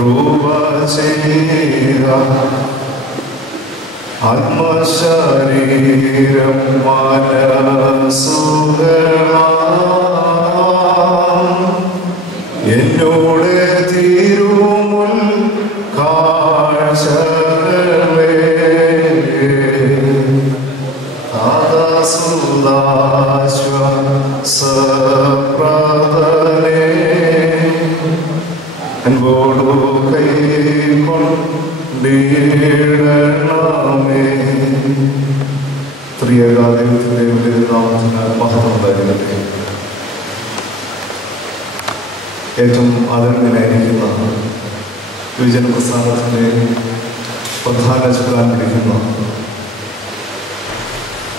കൃപ ചെയ്ത ആത്മശരീരം മനസ്സുകളാം എന്നോട് തിരുമുൽ കാഴ്ചകളെ ആദാസുദാശ്വാസപ്രദനേ അൻപോടു കൈക്കൊണ്ടിടണമേ. ത്രിയേകാദൈവത്തിന്റെ നാമത്തിന് മഹത്വം ഉണ്ടായിരുന്നേ. ഏറ്റവും ആദരണീയനായിരിക്കുന്ന യുവജന പ്രസ്ഥാനത്തിൻ്റെ പ്രധാന ചുക്കാൻ പിടിക്കുന്ന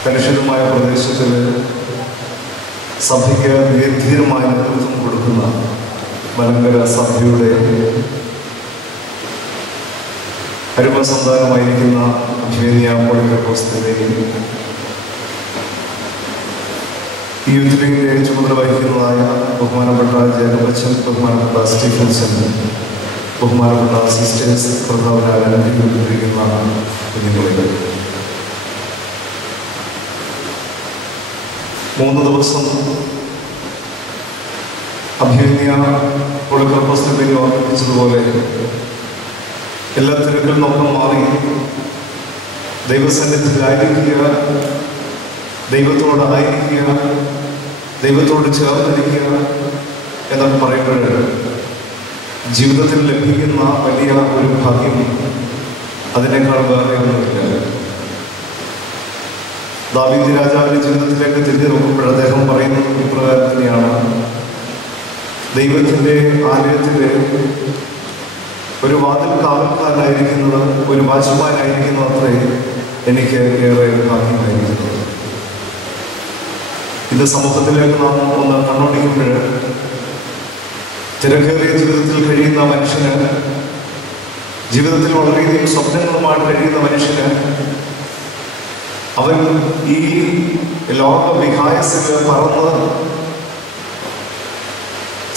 കലുഷിതമായ പ്രദേശത്തിൽ സഭയ്ക്ക് ദീർഘമായ നേതൃത്വം കൊടുക്കുന്ന മലങ്കര സഭയുടെ അരുമസന്താനമായിരിക്കുന്ന അഭിമന്യ പോളിക്കർപ്പോസിന്റെ ഈ യൂത്തിലിംഗിന്റെ ചുമതല വഹിക്കുന്നതായ ബഹുമാനപ്പെട്ട ജേക്കബച്ചൻ, ബഹുമാനപ്പെട്ട സ്റ്റീഫൻസൺ, ബഹുമാനപ്പെട്ട സിസ്റ്റേഴ്സ്, പ്രധാനമായിരിക്കുന്ന കുഞ്ഞുങ്ങളിലെ 3 ദിവസം അഭിമന്യ പോളിക്കർപ്പോസിനെ പറ്റി ഓർമ്മിപ്പിച്ചതുപോലെ എല്ലാ തിരക്കിൽ നിന്നൊക്കെ മാറി ദൈവസന്നിധിയിലായിരിക്കുക, ദൈവത്തോടായിരിക്കുക, ദൈവത്തോട് ചേർന്നിരിക്കുക എന്നൊക്കെ പറയുമ്പോൾ ജീവിതത്തിൽ ലഭിക്കുന്ന വലിയ ഒരു ഭാഗ്യം അതിനേക്കാൾ വേറെ ഒന്നുമില്ല. ദാവീദ് രാജാവിന്റെ ജീവിതത്തിലേക്ക് തിരിഞ്ഞു നോക്കുമ്പോൾ അദ്ദേഹം പറയുന്നത് ഇപ്രകാരം തന്നെയാണ്: ദൈവത്തിൻ്റെ ആലയത്തിലെ ഒരു വാതിൽ കാവൽക്കാരനായിരിക്കുന്നത്, ഒരു വാച്ച്മാനായിരിക്കുന്നത് അത്രേ എനിക്ക് ഏറെ ഭാഗ്യമായിരിക്കുന്നത്. ഇത് സമൂഹത്തിലേക്ക് നാം ഒന്ന് കണ്ണോടിക്കുമ്പോൾ തിരക്കേറിയ ജീവിതത്തിൽ കഴിയുന്ന മനുഷ്യന്, ജീവിതത്തിൽ വളരെയധികം സ്വപ്നങ്ങളുമായിട്ട് കഴിയുന്ന മനുഷ്യന്, അവൻ ഈ ലോക വിഹായസിൽ പറന്ന്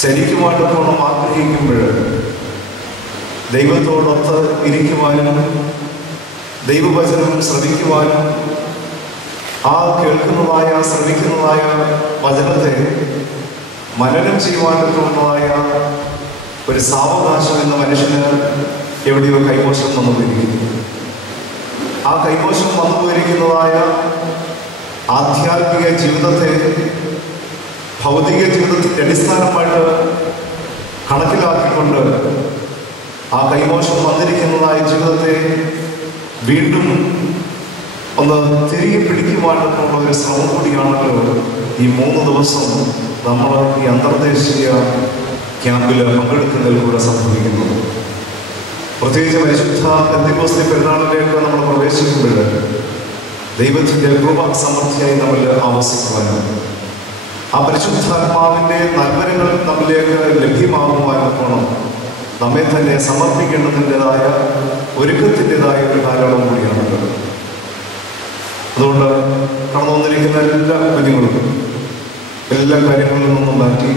ചരിക്കുവാനൊക്കെ ആഗ്രഹിക്കുമ്പോൾ ദൈവത്തോടൊത്ത് ഇരിക്കുവാനും ദൈവവചനം ശ്രവിക്കുവാനും ആ കേൾക്കുന്നതായ ശ്രവിക്കുന്നതായ വചനത്തെ മനനം ചെയ്യുവാനൊക്കെ ഉള്ളതായ ഒരു സാവകാശം എന്ന മനുഷ്യന് എവിടെയോ കൈമോശം വന്നുപോയിരിക്കുന്നു. ആ കൈമോശം വന്നുപോയിരിക്കുന്നതായ ആധ്യാത്മിക ജീവിതത്തെ ഭൗതിക ജീവിതത്തിൻ്റെ അടിസ്ഥാനമായിട്ട് കണക്കിലാക്കിക്കൊണ്ട് ആ കൈമോശം വന്നിരിക്കുന്നതായ ജീവിതത്തെ വീണ്ടും ഒന്ന് തിരികെ പിടിക്കുവാനുള്ള ഒരു ശ്രമം കൂടിയാണല്ലോ ഈ 3 ദിവസം നമ്മൾ ഈ അന്തർദേശീയ ക്യാമ്പിൽ പങ്കെടുക്കുന്നതിലൂടെ സംഭവിക്കുന്നത്. പ്രത്യേകിച്ച് പരിശുദ്ധ പെന്തക്കോസ്ത് പെരുന്നാളിലേക്ക് നമ്മൾ പ്രവേശിക്കുമ്പോൾ ദൈവത്തിൻ്റെ കൃപ സമൃദ്ധിയായി നമ്മൾ ആവസിക്കുവാനും ആ പരിശുദ്ധാത്മാവിൻ്റെ നൽവരങ്ങൾ നമ്മിലേക്ക് ലഭ്യമാകുവാനും നമ്മെ തന്നെ സമർപ്പിക്കേണ്ടതിൻ്റെതായ ഒരുക്കത്തിൻ്റെതായ ഒരു കാലയളവ് കൂടിയാണല്ലോ. അതുകൊണ്ട് കടന്നു വന്നിരിക്കുന്ന എല്ലാ കുഞ്ഞുങ്ങൾക്കും എല്ലാ കാര്യങ്ങളിൽ നിന്നും മാറ്റി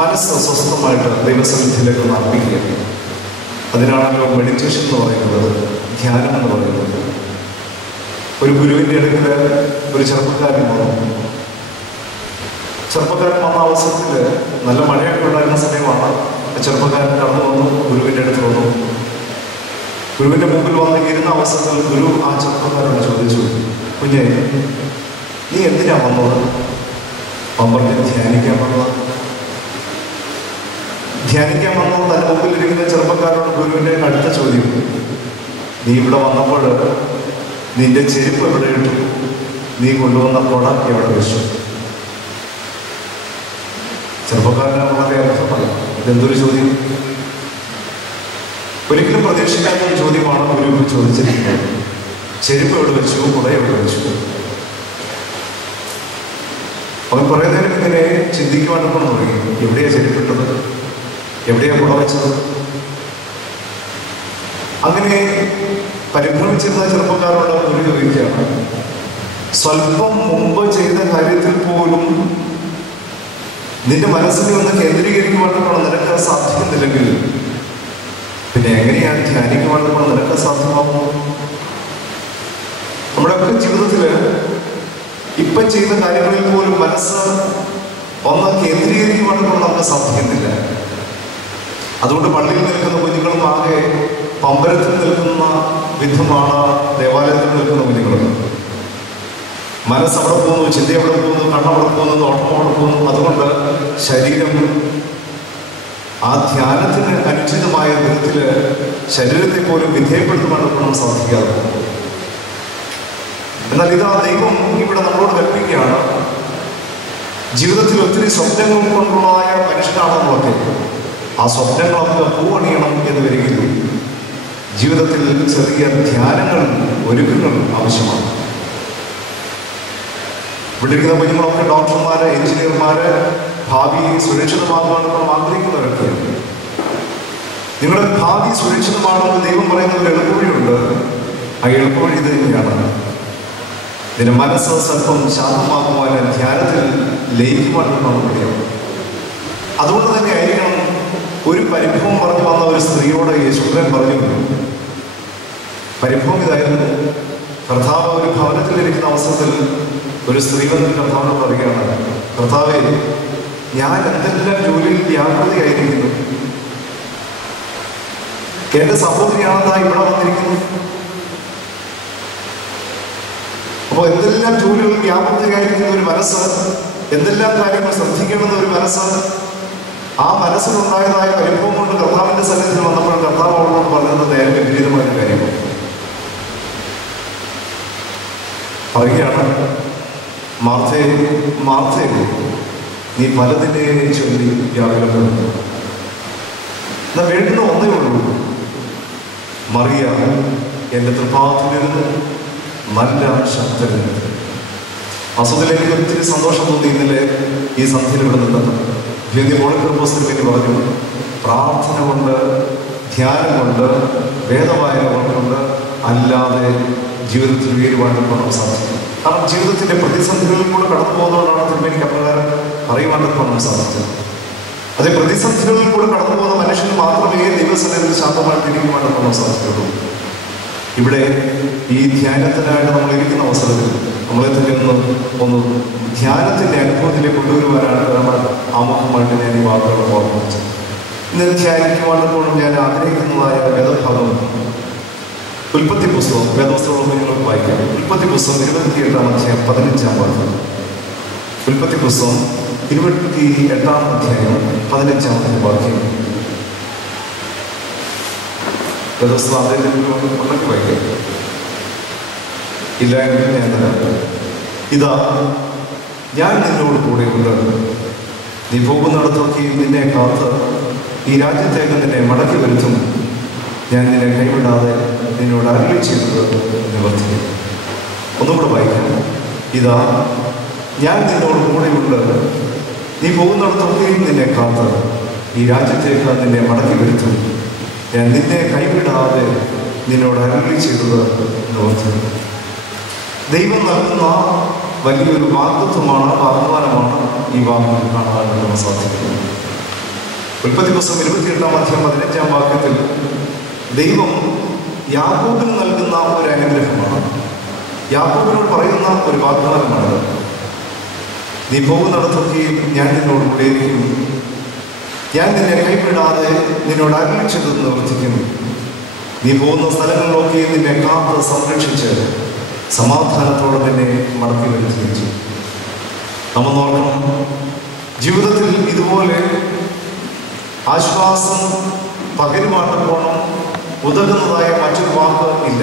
മനസ്സ് സ്വസ്ഥമായിട്ട് ദൈവസന്നിധിയിലേക്ക് ഒന്ന് അർപ്പിക്കുക. അതിനാണല്ലോ മെഡിറ്റേഷൻ എന്ന് പറയുന്നത്, ധ്യാനം എന്ന് പറയുന്നത്. ഒരു ഗുരുവിൻ്റെ അടുക്കൽ ഒരു ചെറുപ്പക്കാരൻ വന്നു. ചെറുപ്പക്കാരൻ വന്ന അവസരത്തിൽ നല്ല മഴയൊക്കെ ഉണ്ടായിരുന്ന സമയമാണ്. ചെറുപ്പക്കാരൻ കടന്നു വന്നു, ഗുരുവിൻ്റെ അടുത്ത് വന്നു. ഗുരുവിൻ്റെ മുമ്പിൽ വന്ന് ഇരുന്ന അവസരത്തിൽ ഗുരു ആ ചെറുപ്പക്കാരോട് ചോദിച്ചു: കുഞ്ഞെ, നീ എന്തിനാ വന്നത്? അവൻ പറഞ്ഞു: ധ്യാനിക്കാൻ വന്നത്. ധ്യാനിക്കാൻ വന്നത് തൻ്റെ മുമ്പിലിരിക്കുന്ന ചെറുപ്പക്കാരോട് ഗുരുവിൻ്റെ അടുത്ത ചോദ്യം: നീ ഇവിടെ വന്നപ്പോൾ നിന്റെ ചെരുപ്പ് എവിടെ ഇട്ടു? നീ കൊണ്ടുവന്ന കൊട എവിടെ വെച്ചു? ചെറുപ്പക്കാരനെ വളരെ അർത്ഥമായി. ഇതെന്തൊരു ചോദ്യം! ഒരിക്കലും പ്രതീക്ഷിക്കാത്ത ഒരു ചോദ്യമാണ് ഗുരു ചോദിച്ചിരിക്കുന്നത്. ചെരുപ്പ് എവിടെ വെച്ചു? കുട എവിടെ വെച്ചു? അവൻ കുറേ നേരം ഇങ്ങനെ ചിന്തിക്കുവാനൊക്കെ തുടങ്ങി. എവിടെയാ ചെരുപ്പിട്ടത്? എവിടെയാ കുട വെച്ചത്? അങ്ങനെ പരിഭ്രമിച്ചിരുന്ന ചെറുപ്പക്കാരോട് ഗുരു ചോദിക്കുകയാണ്: സ്വല്പം മുമ്പ് ചെയ്ത കാര്യത്തിൽ പോലും നിന്റെ മനസ്സിനെ ഒന്ന് കേന്ദ്രീകരിക്കുവാനൊക്കെ നിനക്ക് സാധിക്കുന്നില്ലെങ്കിൽ പിന്നെ എങ്ങനെയാണ് ധ്യാനിക്കുവാനുള്ള നിനക്ക് സാധ്യമാകുമോ? നമ്മുടെയൊക്കെ ജീവിതത്തിൽ ഇപ്പം ചെയ്യുന്ന കാര്യങ്ങളിൽ പോലും മനസ്സ് ഒന്ന് കേന്ദ്രീകരിക്കുവാനുള്ള നമുക്ക് സാധിക്കുന്നില്ല. അതുകൊണ്ട് പള്ളിയിൽ നിൽക്കുന്ന കുഞ്ഞുങ്ങളും ആകെ പമ്പരത്തിൽ നിൽക്കുന്ന വിധമാണ് ദേവാലയത്തിൽ നിൽക്കുന്ന കുഞ്ഞുങ്ങളും. മനസ്സ് അവിടെ പോകുന്നു, ചിന്ത അവിടെ പോകുന്നു, കണ്ണവിടെ പോകുന്നു, നോട്ടം അവിടെ പോകുന്നു. അതുകൊണ്ട് ശരീരം ആ ധ്യാനത്തിന് അനുചിതമായ വിധത്തിൽ ശരീരത്തെ പോലും വിധേയപ്പെടുത്തുവാൻ സാധിക്കാതെ പോകും. എന്നാൽ ഇതാ ദൈവം ഇവിടെ നമ്മളോട് കൽപ്പിക്കുകയാണ്, ജീവിതത്തിൽ ഒത്തിരി സ്വപ്നങ്ങൾ കൊണ്ടുള്ളതായ മനുഷ്യനാണ് നമ്മളൊക്കെ. ആ സ്വപ്നങ്ങളൊക്കെ പൂവണിയണം എന്ന് വരികയും ജീവിതത്തിൽ ചെറിയ ധ്യാനങ്ങൾ, ഒരുക്കങ്ങൾ ആവശ്യമാണ്. ഇവിടെ ഇരിക്കുന്ന കുഞ്ഞുങ്ങളൊക്കെ ഡോക്ടർമാര്, എഞ്ചിനീയർമാര്, ഭാവി സുരക്ഷിതമാകുവാൻ ആഗ്രഹിക്കുന്നവരൊക്കെ. നിങ്ങളുടെ ഭാവി സുരക്ഷിതമാണെന്ന് ദൈവം പറയുന്ന ഒരു എളുപ്പവഴിയുണ്ട്. ആ എളുപ്പവഴി ഇത് തന്നെയാണ്. ഇതിന്റെ മനസ്സ് സ്വല്പം ശാന്തമാക്കുവാനും ധ്യാനത്തിൽ ലയിക്കുവാനും കഴിയും. അതുകൊണ്ട് തന്നെ ആയിരിക്കണം ഒരു പരിഭവം പറഞ്ഞു വന്ന ഒരു സ്ത്രീയോട് യേശുക്രൻ പറഞ്ഞു. പരിഭവം ഇതായിരുന്നു, കർത്താവ് ഒരു ഭവനത്തിലിരിക്കുന്ന അവസരത്തിൽ ഒരു സ്ത്രീ വന്ന് കർത്താവിനോട് പറയുകയാണ്, കർത്താവേ, ഞാൻ എന്തെല്ലാം ജോലിയിൽ വ്യാപൃതിയായിരിക്കുന്നു, എന്റെ സഹോദരിയാണെന്നാ ഇവിടെ വന്നിരിക്കുന്നു. അപ്പോൾ എന്തെല്ലാം ജോലികളിൽ വ്യാപൃതിയായിരിക്കുന്ന ഒരു മനസ്സ്, എന്തെല്ലാം കാര്യങ്ങൾ ശ്രദ്ധിക്കണമെന്ന ഒരു മനസ്സ്, ആ മനസ്സിലുണ്ടായതായ പരിഭവം കൊണ്ട് കർത്താവിന്റെ സന്നിധിയിൽ വന്നപ്പോൾ കർത്താവ് അവളോട് പറഞ്ഞത് നേരെ വിപരീതമായ കാര്യമാണ്. പറയുകയാണ്, മാർത്തേ മാർത്തേ, നീ പലതിനെ ചൊല്ലി വ്യാകുലപ്പെടുന്നു. എന്നാൽ വേണ്ടുന്ന ഒന്നേ ഉള്ളൂ, മറിയ എൻ്റെ തൃപ്പാദത്തിലിരുന്ന് നല്ല ശബ്ദത്തിൽ. അസുഖത്തിലേക്ക് ഒത്തിരി സന്തോഷം തോന്നി ഇന്നലെ ഈ സന്ധ്യയിൽ ഇവിടെ നിന്നത്. പോളിക്രോസിന് പറഞ്ഞു, പ്രാർത്ഥന കൊണ്ട്, ധ്യാനം കൊണ്ട്, വേദവായന കൊണ്ട് അല്ലാതെ ജീവിതത്തിൽ ഉയരുവാനും സാധിക്കും. കാരണം ജീവിതത്തിന്റെ പ്രതിസന്ധികളിൽ കൂടെ കടന്നു പോകുന്നതുകൊണ്ടാണ് തിരുമേനിക്ക് അപ്രകാരം പറയുവാനും സാധിച്ചത്. അതേ പ്രതിസന്ധികളിൽ കൂടെ കടന്നു പോകുന്ന മനുഷ്യന് മാത്രമേ ദൈവസന്നിധിയിൽ ശാന്തമായിട്ട് ഇരിക്കുവാനും സാധിക്കുള്ളൂ. ഇവിടെ ഈ ധ്യാനത്തിനായിട്ട് നമ്മൾ ഇരിക്കുന്ന അവസരത്തിൽ നമ്മളെ തന്നെ ഒന്ന് ധ്യാനത്തിന്റെ അനുഭവത്തിലേക്ക് കൊണ്ടുവരുവാനാണ് നമ്മൾ ആമുഖമായിട്ട് ഞാൻ ഈ വാക്കുകൾ ഓർമ്മിച്ചത്. ഇന്ന് ധ്യാനിക്കുവാനും ഞാൻ ആഗ്രഹിക്കുന്നതായ വേദഭാഗം ഉൽപ്പത്തി പുസ്തകം, വേദപുസ്തകം നിങ്ങൾക്ക് വായിക്കാം. ഉൽപ്പത്തി പുസ്തകം 28-ാം അധ്യായം 15-ാം വാക്യം. ഉൽപ്പത്തി പുസ്തകം 28-ാം അധ്യായം 15-ാമത്തെ വാക്യം. വേദപുസ്തകം ഉണ്ടെങ്കിൽ വായിക്കാം, ഇല്ല എങ്കിൽ ഞാൻ തരാം. ഇതാ, ഞാൻ നിന്നോട് കൂടെയുണ്ട്, നീ പോകുന്നിടത്തൊക്കെ നിന്നെ കാത്ത് ഈ രാജ്യത്തേക്ക് നിന്നെ മടക്കി വരുത്തും, ഞാൻ നിന്നെ കൈവിടാതെ നിന്നോട് അരുളി ചെയ്തത് നിവർത്തിക്കും. ഒന്നുകൂടെ വായിക്കാം. ഇതാ, ഞാൻ നിന്നോട് കൂടെയുണ്ട്, നീ പോകുന്നിടത്തൊക്കെയും നിന്നെ കാത്ത് ഈ രാജ്യത്തേക്ക് നിന്നെ മടക്കി വരുത്തും, ഞാൻ നിന്നെ കൈവിടാതെ നിന്നോട് അരുളി ചെയ്തത് നിവർത്തിക്കും. ദൈവം നൽകുന്ന വലിയൊരു വാഗ്ദത്വമാണ്, വാഗ്ദാനമാണ് ഈ വാക്കുകൾ കാണാൻ സാധിക്കുന്നത്. ഉൽപ്പത്തി പുസ്തകം 28-ാം അധ്യായം 15-ാം വാക്യത്തിൽ ദൈവം യാക്കോബിന് നൽകുന്ന ഒരു അനുഗ്രഹമാണ്, യാക്കോബിനോട് പറയുന്ന ഒരു വാഗ്ദാനമാണ്. നീ പോകുന്നിടത്തൊക്കെയും ഞാൻ നിന്നോട് കൂടെയിരിക്കും, ഞാൻ നിന്നെ കൈവിടാതെ നിന്നോട് അരുളി ചെയ്തത് നിവർത്തിക്കും, നീ പോകുന്ന സ്ഥലങ്ങളിലൊക്കെയും നിന്നെ കാത്ത് സംരക്ഷിച്ച് സമാധാനത്തോടെ തന്നെ മടക്കി വരുത്തുകയും ചെയ്യും. നമ്മൾ നോക്കണം, ജീവിതത്തിൽ ഇതുപോലെ ആശ്വാസം പകരുമായിട്ട് പോകണം ഉതകുന്നതായ മറ്റൊരു വാക്ക് ഇല്ല.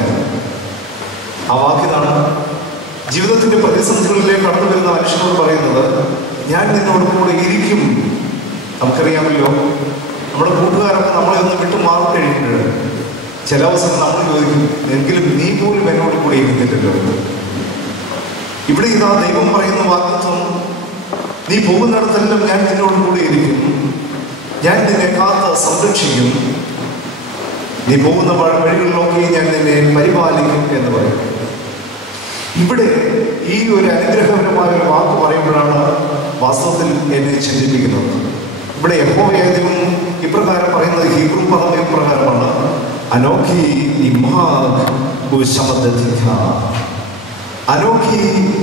ആ വാക്കിനാണ് ജീവിതത്തിന്റെ പ്രതിസന്ധികളിലേക്ക് കടന്നു വരുന്ന മനുഷ്യനോട് പറയുന്നത്, ഞാൻ നിന്നോട് കൂടെ ഇരിക്കും. നമുക്കറിയാമല്ലോ, നമ്മുടെ കൂട്ടുകാരൊക്കെ നമ്മളെ ഒന്ന് വിട്ടു മാറി കഴിയുമ്പോൾ ചില അവസരം നമ്മൾ ചോദിക്കും, എങ്കിലും നീ പോലും എന്നോട് കൂടെ ഇരിക്കുന്നില്ലല്ലോ. ഇവിടെ ഇതാ ദൈവം പറയുന്ന വാഗ്ദത്തം, നീ പോകുന്നിടത്തെല്ലാം ഞാൻ നിന്നോട് കൂടെ ഇരിക്കും, ഞാൻ നിന്നെ കാത്ത് സംരക്ഷിക്കും, നീ പോകുന്ന വഴികളിലൊക്കെ ഞാൻ നിന്നെ പരിപാലിക്കും എന്ന് പറയും. ഇവിടെ ഈ ഒരു അനുഗ്രഹപരമായ ഒരു വാക്ക് പറയുമ്പോഴാണ് വാസ്തവത്തിൽ എന്നെ ചിന്തിപ്പിക്കുന്നത്. ഇവിടെ യഹോവയായ ദൈവം ഇപ്രകാരം പറയുന്നത് ഹീബ്രു പദം ഇപ്രകാരമാണ്, അനോഖി ഇമാഗ് ഉശമദധിക, അനോഖി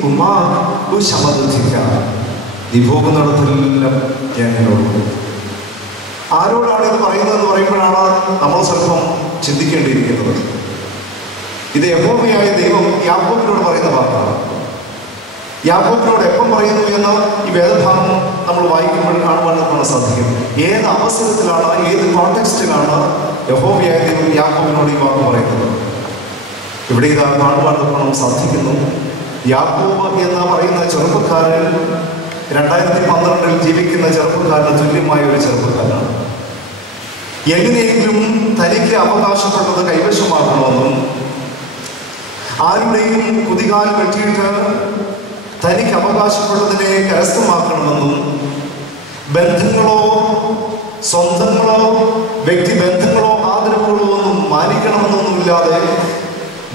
ഉമാഗ് ഉശമദധിക. നീ പോകുന്നിടത്തെല്ലാം ഞാൻ നിന്നോട്. ആരോടാണ് ഇത് പറയുന്നതെന്ന് പറയുമ്പോഴാണ് നമ്മൾ സ്വല്പം ചിന്തിക്കേണ്ടിയിരിക്കുന്നത്. ഇത് യഹോവയായ ദൈവം യാക്കോബിനോട് പറയുന്ന വാക്കാണ്. യാക്കോബിനോട് എപ്പം പറയുന്നു എന്ന് ഈ വേദഭാഗം നമ്മൾ വായിക്കുമ്പോൾ കാണുവാൻ നമുക്ക് സാധിക്കും. ഏത് അവസരത്തിലാണ്, ഏത് കോണ്ടെക്സ്റ്റിലാണ് യഹോവയായ ദൈവം യാക്കോബിനോട് ഈ വാക്ക് പറയുന്നത്? ഇവിടെ ഇതാ കാണുവാൻ നമുക്ക് സാധിക്കുന്നു. യാക്കോബ് എന്ന് പറയുന്ന ചെറുപ്പക്കാരൻ 2012 ജീവിക്കുന്ന ചെറുപ്പക്കാരന് തുല്യമായ ഒരു ചെറുപ്പക്കാരനാണ്. എങ്ങനെയെങ്കിലും തനിക്ക് അവകാശപ്പെട്ടത് കൈവശമാക്കണമെന്നും ആരുടെയും കുതികാൽ വെട്ടിയിട്ട് തനിക്ക് അവകാശപ്പെട്ടതിനെ കരസ്ഥമാക്കണമെന്നും ബന്ധങ്ങളോ സ്വന്തങ്ങളോ വ്യക്തിബന്ധങ്ങളോ ആദരവുകളോ ഒന്നും മാനിക്കണമെന്നൊന്നുമില്ലാതെ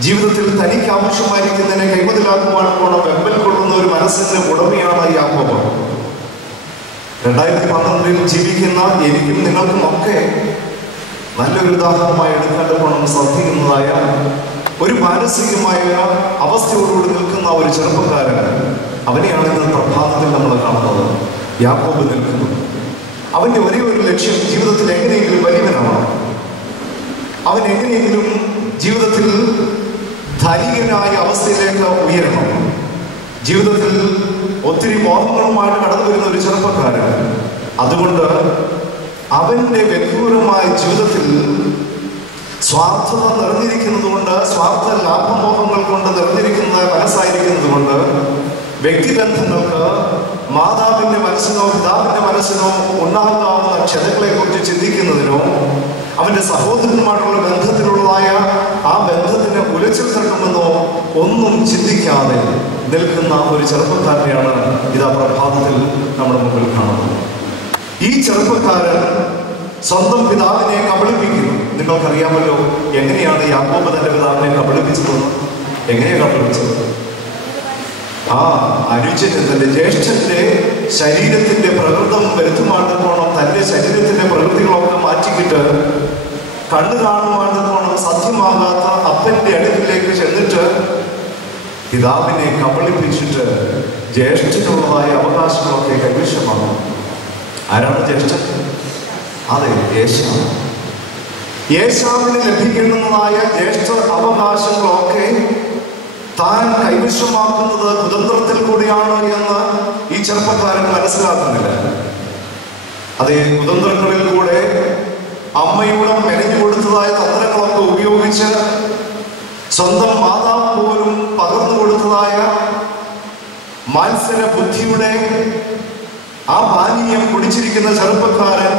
ജീവിതത്തിൽ തനിക്ക് ആവശ്യമായിരിക്കുന്നതിനെ കൈമുതലാക്കുവാൻ പോണം വെമ്പൽ കൊള്ളുന്ന ഒരു മനസ്സിന്റെ ഉടമയാണ് യാക്കോബ്. 2012 ജീവിക്കുന്ന എനിക്കും നിങ്ങൾക്കും ഒക്കെ നല്ലൊരു ഉദാഹരണമായി എടുക്കേണ്ടപ്പോണം സാധിക്കുന്നതായ ഒരു മാനസികമായ അവസ്ഥയോടുകൂടി നിൽക്കുന്ന ഒരു ചെറുപ്പക്കാരൻ, അവനെയാണ് ഇന്ന് പ്രഭാതത്തിൽ നമ്മൾ കാണുന്നത്. യാക്കോബ് നിൽക്കുന്നു. അവന്റെ ഒരേ ഒരു ലക്ഷ്യം ജീവിതത്തിൽ എങ്ങനെയെങ്കിലും വലിയവനാണ്. അവൻ എങ്ങനെയെങ്കിലും ജീവിതത്തിൽ ധനികനായ അവസ്ഥയിലേക്ക് ഉയരണം. ജീവിതത്തിൽ ഒത്തിരി മോഹങ്ങളുമായിട്ട് കടന്നു വരുന്ന ഒരു ചെറുപ്പക്കാരൻ. അതുകൊണ്ട് അവന്റെ വ്യക്തിപരമായ ജീവിതത്തിൽ സ്വാർത്ഥത നിറഞ്ഞിരിക്കുന്നത് കൊണ്ട്, സ്വാർത്ഥ ലാഭമോഹങ്ങൾ കൊണ്ട് നിറഞ്ഞിരിക്കുന്ന മനസ്സായിരിക്കുന്നത് കൊണ്ട് വ്യക്തിബന്ധങ്ങൾക്ക് മാതാവിന്റെ മനസ്സിനോ പിതാവിന്റെ മനസ്സിനോ ഉണ്ടാകാവുന്ന ക്ഷതങ്ങളെ കുറിച്ച് ചിന്തിക്കുന്നതിനോ അവന്റെ സഹോദരന്മാരുള്ള ബന്ധത്തിലുള്ളതായ ആ ബന്ധത്തിന് ഉലച്ചിൽ തട്ടുമെന്നോ ഒന്നും ചിന്തിക്കാതെ നിൽക്കുന്ന ഒരു ചെറുപ്പക്കാരനെയാണ് ഇതാ പ്രഭാതത്തിൽ നമ്മുടെ മുമ്പിൽ കാണുന്നത്. ഈ ചെറുപ്പക്കാരൻ സ്വന്തം പിതാവിനെ കബളിപ്പിക്കുന്നു. നിങ്ങൾക്കറിയാമല്ലോ എങ്ങനെയാണ് യാക്കോബ് തന്റെ പിതാവിനെ കബളിപ്പിച്ചതെന്ന്. എങ്ങനെയാണ് കബളിപ്പിച്ചത്? അനുജന്, തന്റെ ജ്യേഷ്ഠന്റെ ശരീരത്തിന്റെ പ്രകൃതം വരുത്തുമാണ്ടപ്പോണം തന്റെ ശരീരത്തിന്റെ പ്രകൃതികളൊക്കെ മാറ്റിക്കിട്ട് കണ്ണു കാണുവാണ്ടപ്പോണം സത്യമാകാത്ത അപ്പന്റെ അടുക്കിലേക്ക് ചെന്നിട്ട് പിതാവിനെ കബളിപ്പിച്ചിട്ട് ജ്യേഷ്ഠനുള്ളതായ അവകാശങ്ങളൊക്കെ കൈവശമാകും. ആരാണ് ജ്യേഷ്ഠൻ? അതെ, ഏശാവ്. ഏശാവിന് ലഭിക്കുന്നതായ ജ്യേഷ്ഠ അവകാശങ്ങളൊക്കെ താൻ കൈവശമാക്കുന്നത് കുതന്ത്രത്തിൽ കൂടിയാണ് എന്ന് ഈ ചെറുപ്പക്കാരൻ മനസ്സിലാക്കുന്നില്ല. അതേ കുതന്ത്രങ്ങളിൽ കൂടെ അമ്മയുടെ മെനഞ്ഞു കൊടുത്തതായ തന്ത്രങ്ങളൊക്കെ ഉപയോഗിച്ച് സ്വന്തം മാതാവ് പോലും പകർന്നു കൊടുത്തതായ മത്സര ബുദ്ധിയുടെ ആ പാനീയം കുടിച്ചിരിക്കുന്ന ചെറുപ്പക്കാരൻ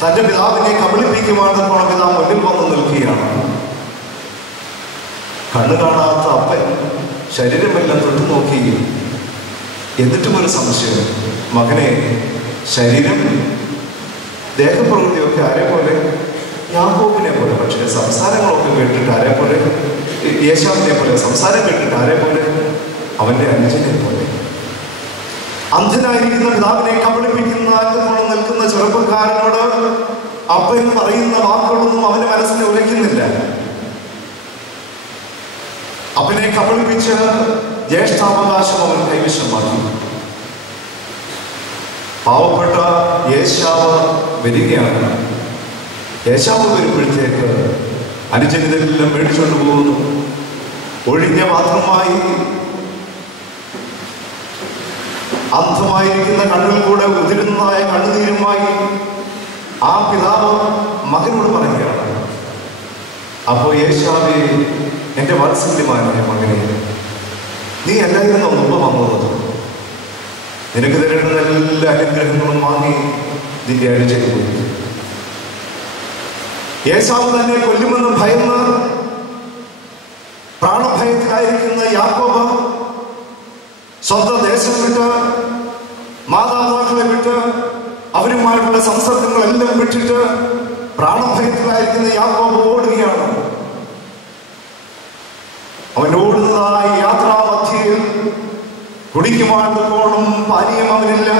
തന്റെ പിതാവിനെ കബളിപ്പിക്കുവാണെന്ന് പിതാവ് മുന്നിൽ വന്ന് നിൽക്കുകയാണ്. കണ്ണു കാണാത്ത അപ്പൻ ശരീരമെല്ലാം തൊട്ടു നോക്കി. എന്നിട്ടും ഒരു സംശയം, മകനെ, ശരീരം ദേഹപ്രകൃതിയൊക്കെ ആരെ പോലെ? യാക്കോബിനെ പോലെ. പക്ഷേ സംസാരങ്ങളൊക്കെ കേട്ടിട്ട് ആരെ പോലെ? യേശാവിനെ പോലെ. സംസാരം കേട്ടിട്ട് ആരെ പോലെ? അവന്റെ അനുജനെ പോലെ. അന്ധനായിരിക്കുന്ന പിതാവിനെ കബളിപ്പിക്കുന്ന നിൽക്കുന്ന ചെറുപ്പക്കാരനോട് അപ്പൻ പറയുന്ന വാക്കുകളൊന്നും അവന്റെ മനസ്സിനെ ഉലയ്ക്കുന്നില്ല. അവനെ കബളിപ്പിച്ച് ജ്യേഷ്ഠാവകാശം അവൻ കൈവശമാക്കി. പാവപ്പെട്ട ഏശാവ് വരികയാണ്. ഏശാവ് വരുമ്പോഴത്തേക്ക് അനുജനിതെല്ലാം മേടിച്ചുകൊണ്ട് പോകുന്നു. ഒഴിഞ്ഞ പാത്രമായി, അന്ധമായിരിക്കുന്ന കണ്ണിൽ കൂടെ ഉതിരുന്നതായ കണ്ണുനീരുമായി ആ പിതാവ് മകനോട് പറയുകയാണ്. അപ്പോ ഏശാവേ, എന്റെ വാത്സല്യമായ മകനെ, നീ എല്ലാവരും മുമ്പ് വന്നത് നിനക്ക് തരേണ്ടുന്ന എല്ലാ അനുഗ്രഹങ്ങളും വാങ്ങി നിന്റെ അഴിച്ചേക്ക് പോയി. ഏശാവ് തന്നെ കൊല്ലുമെന്ന് ഭയന്ന് പ്രാണഭയത്തിലായിരിക്കുന്ന യാക്കോബ് സ്വന്തം ദേശം വിട്ട്, മാതാപിതാക്കളെ വിട്ട്, അവരുമായിട്ടുള്ള സംസർഗങ്ങളെല്ലാം വിട്ടിട്ട് പ്രാണഭയത്തിലായിരിക്കുന്ന യാക്കോബ് ഓടുകയാണ്. അവൻ ഓടുന്നതായ യാത്രാമധ്യയിൽ കുടിക്കുവാണ്ടപ്പോഴും പാനീയം അവനില്ല,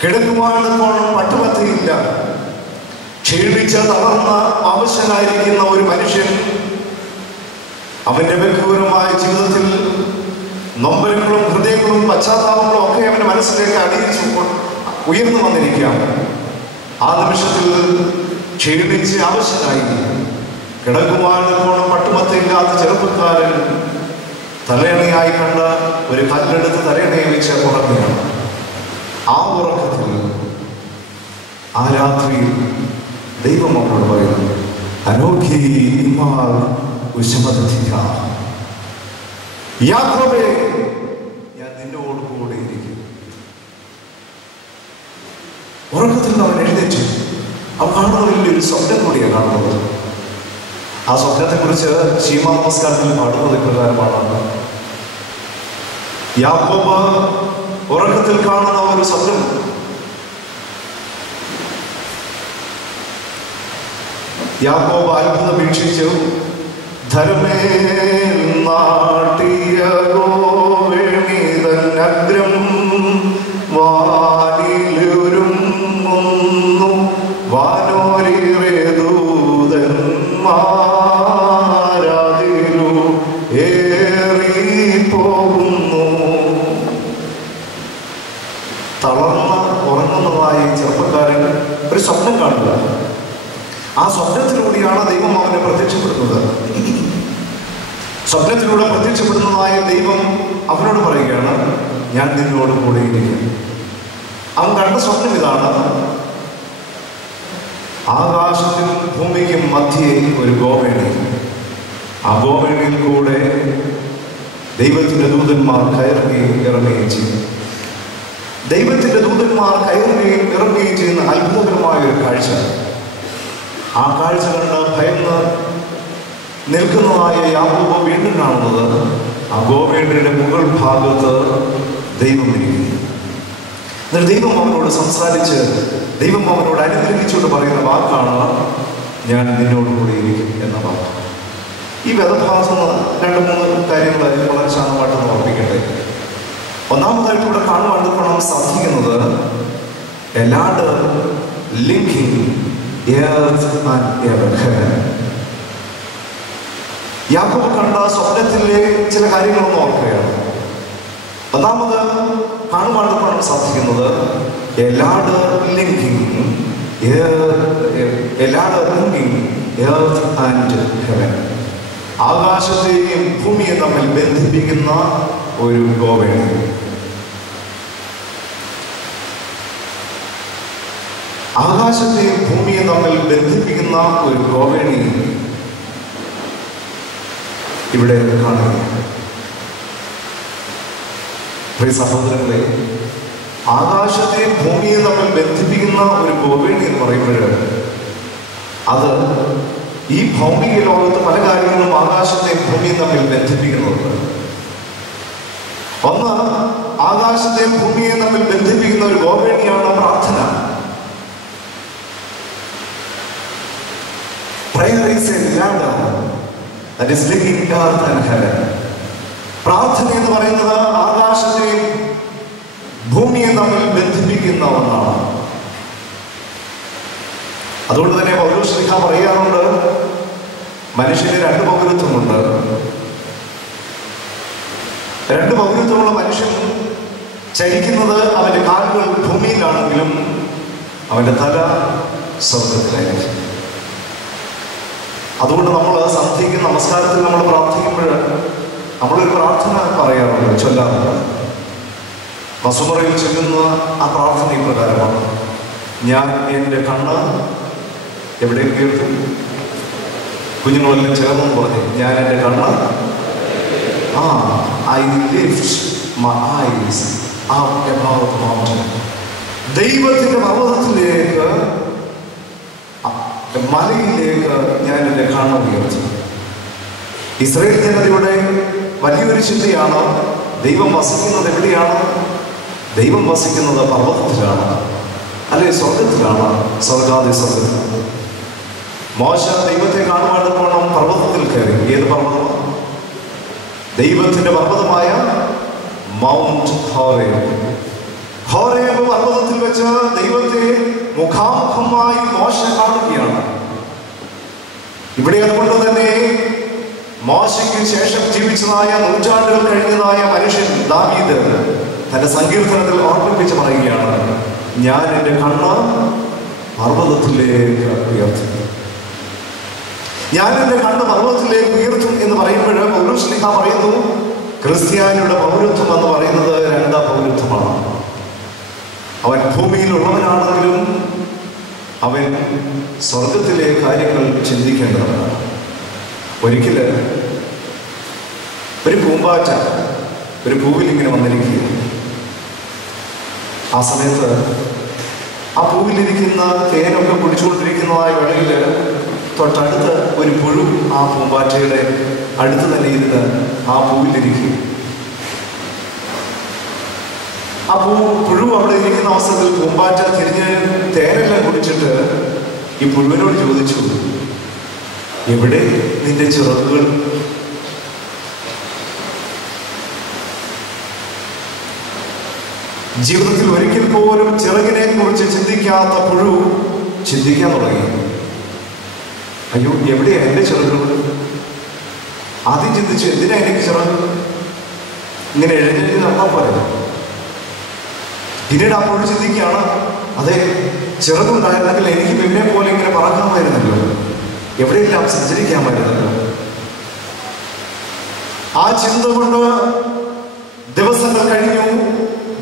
കിടക്കുവാണ്ടപ്പോഴും പട്ടുമത്തയില്ല. ക്ഷീണിച്ച തളർന്ന അവശനായിരിക്കുന്ന ഒരു മനുഷ്യൻ അവന്റെ വ്യക്തിപരമായ ജീവിതത്തിൽ നൊമ്പരങ്ങളും ഹൃദയങ്ങളും പശ്ചാത്താപങ്ങളും ഒക്കെ അവന്റെ മനസ്സിലേക്ക് അടിയിച്ചു ഉയർന്നു വന്നിരിക്കാം. ആ നിമിഷത്തിൽ ക്ഷീണിച്ച് അവശനായി കിടക്കുവാൻ പോണം പട്ടുമത്തില്ലാത്ത ചെറുപ്പക്കാരൻ തലയണയായി കണ്ട ഒരു കല്ലെടുത്ത് തലയണയെ വെച്ച് ഉറങ്ങുകയാണ്. ആ ഉറക്കത്തിൽ ആ രാത്രിയിൽ ദൈവം അവനോട് പറയുന്നു, അനോഖി ഇമാൽ ഉശമതധിക, യാക്കോബേ ഞാൻ നിന്നോട് കൂടെ ഇരിക്കും. ഉറക്കത്തിൽ അവൻ എഴുന്നേറ്റു. അവൻ കാണുന്ന വലിയൊരു സ്വപ്നം കൂടിയാണ് കാണുന്നത്. ആ സ്വപ്നത്തെക്കുറിച്ച് ശീമാ നമസ്കാരത്തിൽ പാടുന്നത് പ്രകാരമാണ്. യാക്കോബ് ഉറക്കത്തിൽ കാണുന്ന ഒരു സ്വപ്നം. യാക്കോബ് അത്ഭുതം വീക്ഷിച്ചു. ധർമ്മേൽ നാട്ടിയ ഗോവേണിതന്നഗ്രം വാനിലുരുങ്ങുന്നു വാനോരിവേദൂതന്മാരാതിരു ഏറിപ്പോകുന്നു. തളർന്ന ഉറങ്ങുന്നതായി ചെറുപ്പക്കാരൻ ഒരു സ്വപ്നം കാണുക. ആ സ്വപ്നത്തിലൂടെയാണ് ദൈവം അവനെ പ്രത്യക്ഷപ്പെടുന്നത്. സ്വപ്നത്തിലൂടെ പ്രത്യക്ഷപ്പെടുന്നതായ ദൈവം അവനോട് പറയുകയാണ്, ഞാൻ നിന്നോട് കൂടെ ഇരിക്കും. അവൻ കണ്ട സ്വപ്നം ഇതാണ്. ആകാശത്തിൽ ഭൂമിക്കും മധ്യേ ഒരു ഗോവേണി. ആ ഗോവേണിയിൽ കൂടെ ദൈവത്തിന്റെ ദൂതന്മാർ കയറുകയും ഇറങ്ങുകയും ചെയ്യും. ദൈവത്തിന്റെ ദൂതന്മാർ കയറുകയും ഇറങ്ങുകയും ചെയ്യുന്ന അത്ഭുതകരമായ ഒരു കാഴ്ച. ആ കാഴ്ച കണ്ട് ഭയന്ന് നിൽക്കുന്നതായ യാക്കോബ് വീണ്ടും കാണുന്നത് ആ ഗോവേണിയുടെ മുകൾ ഭാഗത്ത് ദൈവം ഇരിക്കുന്നു. എന്നിട്ട് ദൈവം അവനോട് സംസാരിച്ച് ദൈവം അവനോട് അനുഗ്രഹിച്ചുകൊണ്ട് പറയുന്ന വാക്കാണ്, ഞാൻ നിന്നോട് കൂടി ഇരിക്കും എന്ന വാക്ക്. ഈ വേദഭാഗത്ത് 2-3 കാര്യങ്ങൾ വളരെ ശാന്തമായിട്ടൊന്ന് ഓർമ്മിക്കട്ടെ. ഒന്നാമതായിട്ട് ഇവിടെ കാണാൻ സാധിക്കുന്നത് a ladder linking earth and heaven. യാക്കോബ് കണ്ട സ്വപ്നത്തിലെ ചില കാര്യങ്ങളൊന്നും ഓർക്കുകയാണ്. ഒന്നാമത് കാണാൻ സാധിക്കുന്നത് a ladder linking earth and heaven. ആകാശത്തെയും ഭൂമിയെ തമ്മിൽ ബന്ധിപ്പിക്കുന്ന ഒരു ഗോവേണി. ആകാശത്തെയും ഭൂമിയെ തമ്മിൽ ബന്ധിപ്പിക്കുന്ന ഒരു ഗോവേണി ഇവിടെ കാണുക. പ്രിയ സഹോദരങ്ങളെ, ആകാശത്തെയും ഭൂമിയെ തമ്മിൽ ബന്ധിപ്പിക്കുന്ന ഒരു ഗോവേണി എന്ന് പറയുമ്പോൾ അത് ഈ ഭൗമിക ലോകത്ത് പല കാര്യങ്ങളും ആകാശത്തെയും ഭൂമിയും തമ്മിൽ ബന്ധിപ്പിക്കുന്നുണ്ട്. ഒന്ന്, ആകാശത്തെയും ഭൂമിയെ തമ്മിൽ ബന്ധിപ്പിക്കുന്ന ഒരു ഗോവേണിയാണ് പ്രാർത്ഥന. Prayer is a ladder that is linking earth and heaven. പ്രാർത്ഥന എന്ന് പറയുന്നത് ആകാശത്തെയും ഭൂമിയെ തമ്മിൽ ബന്ധിപ്പിക്കുന്ന ഒന്നാണ്. അതുകൊണ്ട് തന്നെ പൗലോസ് ശ്ലീഹ പറയാറുണ്ട്, മനുഷ്യന് 2 പൗരത്വമുണ്ട്. 2 പൗരത്വമുള്ള മനുഷ്യൻ ചരിക്കുന്നത് അവന്റെ കാലുകൾ ഭൂമിയിലാണെങ്കിലും അവന്റെ തല സ്വർഗത്തിലായിരിക്കും. അതുകൊണ്ട് നമ്മൾ സന്ധ്യയ്ക്ക് നമസ്കാരത്തിൽ നമ്മൾ പ്രാർത്ഥിക്കുമ്പോൾ നമ്മളൊരു പ്രാർത്ഥന പറയാറുണ്ട്, ചൊല്ലാറുണ്ട്. മസുമറയിൽ ചൊല്ലുന്ന ആ പ്രാർത്ഥന ഇപ്രകാരമാണ്: ഞാൻ എൻ്റെ കണ്ണ് എവിടെയും കേൾക്കും. കുഞ്ഞുങ്ങളെല്ലാം ചേർന്നെന്ന് പറഞ്ഞു, ഞാൻ എൻ്റെ കണ്ണ് I lift my eyes up above the mountain. ദൈവത്തിന്റെ പർവ്വതത്തിലേക്ക്, മലയിലേക്ക് ഞാൻ എൻ്റെ കണ്ണ് ഉയർത്തി. ഇസ്രായേൽ ജനതയുടെ വലിയൊരു ചിന്തയാണ്, ദൈവം വസിക്കുന്നത് എവിടെയാണ്? ദൈവം വസിക്കുന്നത് പർവ്വതത്തിലാണ്, അല്ലെ സ്വർഗത്തിലാണ്, സ്വർഗാദി സ്വർഗത്തിലാണ്. മോശ ദൈവത്തെ കാണുവാൻ പോണം പർവ്വതത്തിൽ കയറി. ഏത് പർവ്വതമാണ്? ദൈവത്തിന്റെ പർവ്വതമായ മൗണ്ട് ഹോറേബ്. ഹോറേബ് പർവ്വതത്തിൽ വെച്ച് ദൈവത്തെ മുഖാമുഖമായി മോശ കാണുകയാണ്. ഇവിടെ അതുകൊണ്ട് തന്നെ മോശയ്ക്ക് ശേഷം ജീവിച്ചതായ നൂറ്റാണ്ടുകൾ കഴിഞ്ഞതായ മനുഷ്യൻ ദാവീദ് തന്റെ സങ്കീർത്തനത്തിൽ ഓർമ്മിപ്പിച്ച് പറയുകയാണ്, ഞാൻ എൻ്റെ കണ്ണ് പർവ്വതത്തിലേക്ക് ഉയർത്തും. ഞാൻ എൻ്റെ കണ്ണ് പർവ്വതത്തിലേക്ക് ഉയർത്തും എന്ന് പറയുമ്പോൾ പൗലോസ് ശ്ലീഹ പറയുന്നു, ക്രിസ്ത്യാനിയുടെ പൗരത്വം എന്ന് പറയുന്നത് രണ്ടാം പൗരത്വമാണ്. അവൻ ഭൂമിയിലുള്ളവനാണെങ്കിലും അവൻ സ്വർഗത്തിലെ കാര്യങ്ങൾ ചിന്തിക്കേണ്ടവനാണ്. ഒരിക്കല് ഒരു പൂമ്പാറ്റ ഒരു പൂവിൽ ഇങ്ങനെ വന്നിരിക്കുക. ആ സമയത്ത് ആ പൂവിലിരിക്കുന്ന തേനൊക്കെ കുടിച്ചുകൊണ്ടിരിക്കുന്നതായ വേളയിൽ തൊട്ടടുത്ത് ഒരു പുഴു ആ പൂമ്പാറ്റയുടെ അടുത്ത് തന്നെ ഇരുന്ന് ആ പൂവിലിരിക്കുക. ആ പുഴു അവിടെ ഇരിക്കുന്ന അവസരത്തിൽ പൂമ്പാറ്റ തിരിഞ്ഞ് തേനെല്ലാം കുടിച്ചിട്ട് ഈ പുഴുവിനോട് ചോദിച്ചു, എവിടെ നിന്റെ ചിറകുകൾ? ജീവിതത്തിൽ ഒരിക്കൽ പോലും ചിറകിനെ കുറിച്ച് ചിന്തിക്കാത്ത പുഴു ചിന്തിക്കാൻ തുടങ്ങി. അയ്യോ, എവിടെയാ എൻ്റെ ചിറകുകൾ? ആദ്യം ചിന്തിച്ചു, എന്തിനാ എനിക്ക് ചിറകുകൾ? ഇങ്ങനെ എഴുന്നേറ്റ് നടന്നാൽ പോലെ. പിന്നീട് ആ പുഴു ചിന്തിക്കുകയാണ്, അതെ, ചിറകുണ്ടായിരുന്നെങ്കിൽ എനിക്ക് പിന്നെ പോലെ ഇങ്ങനെ പറക്കാമായിരുന്നല്ലോ, എവിടെയെല്ലാം സഞ്ചരിക്കാമായിരുന്നല്ലോ. ആ ചിന്ത കൊണ്ട് ദിവസങ്ങൾ കഴിഞ്ഞു,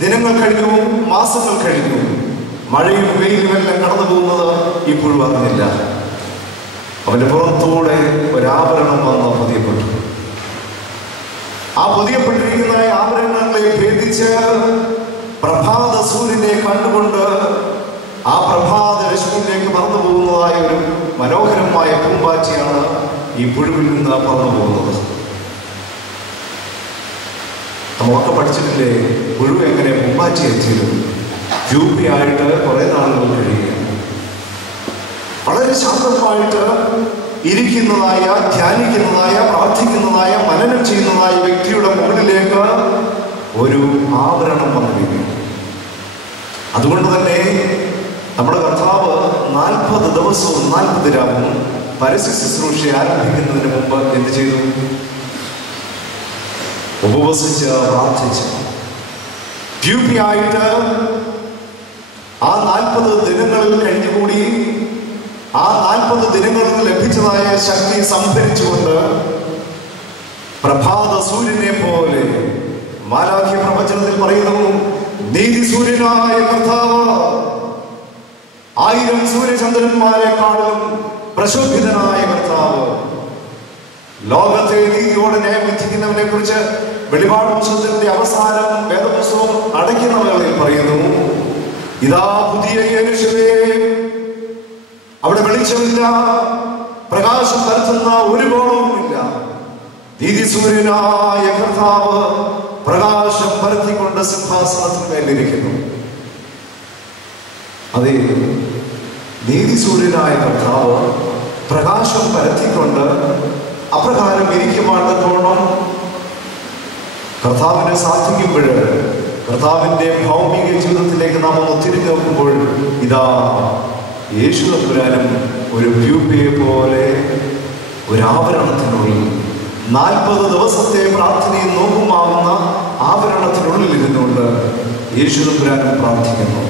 ദിനങ്ങൾ കഴിഞ്ഞു, മാസങ്ങൾ കഴിഞ്ഞു. മഴയും വെയിലുമെല്ലാം കടന്നു പോകുന്നത് ഈ പുഴു അറിഞ്ഞില്ല. അവന്റെ പുറത്തൂടെ ഒരാഭരണം വന്ന് പൊതിയപ്പെട്ടു. ആ പൊതിയപ്പെട്ടിരിക്കുന്ന ആഭരണങ്ങളെ ഭേദിച്ച് പ്രഭാത സൂര്യനെ കണ്ടുകൊണ്ട് ആ പ്രഭാത രശ്മിയിലേക്ക് പറന്നു പോകുന്നതായ ഒരു മനോഹരമായ പൂമ്പാറ്റയാണ് ഈ പുഴുവിൽ നിന്ന് പറന്നു പോകുന്നത്. നമ്മളൊക്കെ പഠിച്ചിട്ടില്ലേ, പുഴു എങ്ങനെ പൂമ്പാറ്റയെ ചെയ്തു? ജൂപ്പിയായിട്ട് കുറെ നാളുകൾ കഴിയുക, വളരെ ശാന്തമായിട്ട് ഇരിക്കുന്നതായ, ധ്യാനിക്കുന്നതായ, പ്രാർത്ഥിക്കുന്നതായ, മനനം ചെയ്യുന്നതായ വ്യക്തിയുടെ മുകളിലേക്ക് ഒരു ആവരണം വന്നിരിക്കുന്നു. അതുകൊണ്ട് തന്നെ നമ്മുടെ കർത്താവ് 40 ദിവസവും 40 രാവും പരസ്യ ശുശ്രൂഷ ആരംഭിക്കുന്നതിന് മുമ്പ് എന്ത് ചെയ്തു? ഉപവസിച്ച് പ്രാർത്ഥിച്ച് ഡ്യൂട്ടിയായിട്ട് ആ 40 ദിനങ്ങളിൽ കഴിഞ്ഞുകൂടി ആ 40 ദിനങ്ങളിൽ ലഭിച്ചതായ ശക്തി സംഭരിച്ചുകൊണ്ട് പ്രഭാത സൂര്യനെ പോലെ മാലാഖി പ്രവചനത്തിൽ പറയുന്നു, നീതി സൂര്യനായ കർത്താവ് 1000 സൂര്യചന്ദ്രന്മാരെക്കാളും പ്രശോഭിതനായ കർത്താവ് ലോകത്തെ നീതിയോടെ ന്യായം വിധിക്കുന്നവനെ കുറിച്ച് വെളിപാട് പുസ്തകത്തിന്റെ അവസാനം വേദപുസ്തകം അടയ്ക്കുന്ന വേളയിൽ പറയുന്നു, ഇതാ പുതിയ യെരൂശലേം, അവിടെ വെളിച്ചമില്ല, പ്രകാശം പരത്തുന്ന ഒരു ഗോളവുമില്ല. നീതി സൂര്യനായ കർത്താവ് പ്രകാശം പരത്തിക്കൊണ്ട് സിംഹാസനത്തിന്മേലിരിക്കുന്നു. അതെ, നീതി സൂര്യനായ കർത്താവ് പ്രകാശം പരത്തിക്കൊണ്ട് അപ്രകാരം ഇരിക്കുവാണ്ടത്തോളം കർത്താവിനെ സാധിക്കുമ്പോൾ, കർത്താവിന്റെ ഭൗമിക ജീവിതത്തിലേക്ക് നാം ഒന്ന് തിരിഞ്ഞു നോക്കുമ്പോൾ, ഇതാ യേശു തമ്പുരാനും ഒരു പ്യൂപ്പയെ പോലെ ഒരാഭരണത്തിനുള്ളിൽ 40 ദിവസത്തെ പ്രാർത്ഥനയും നോക്കുമാവുന്ന ആഭരണത്തിനുള്ളിൽ ഇരുന്നുകൊണ്ട് യേശു തമ്പുരാനും പ്രാർത്ഥിക്കുന്നു.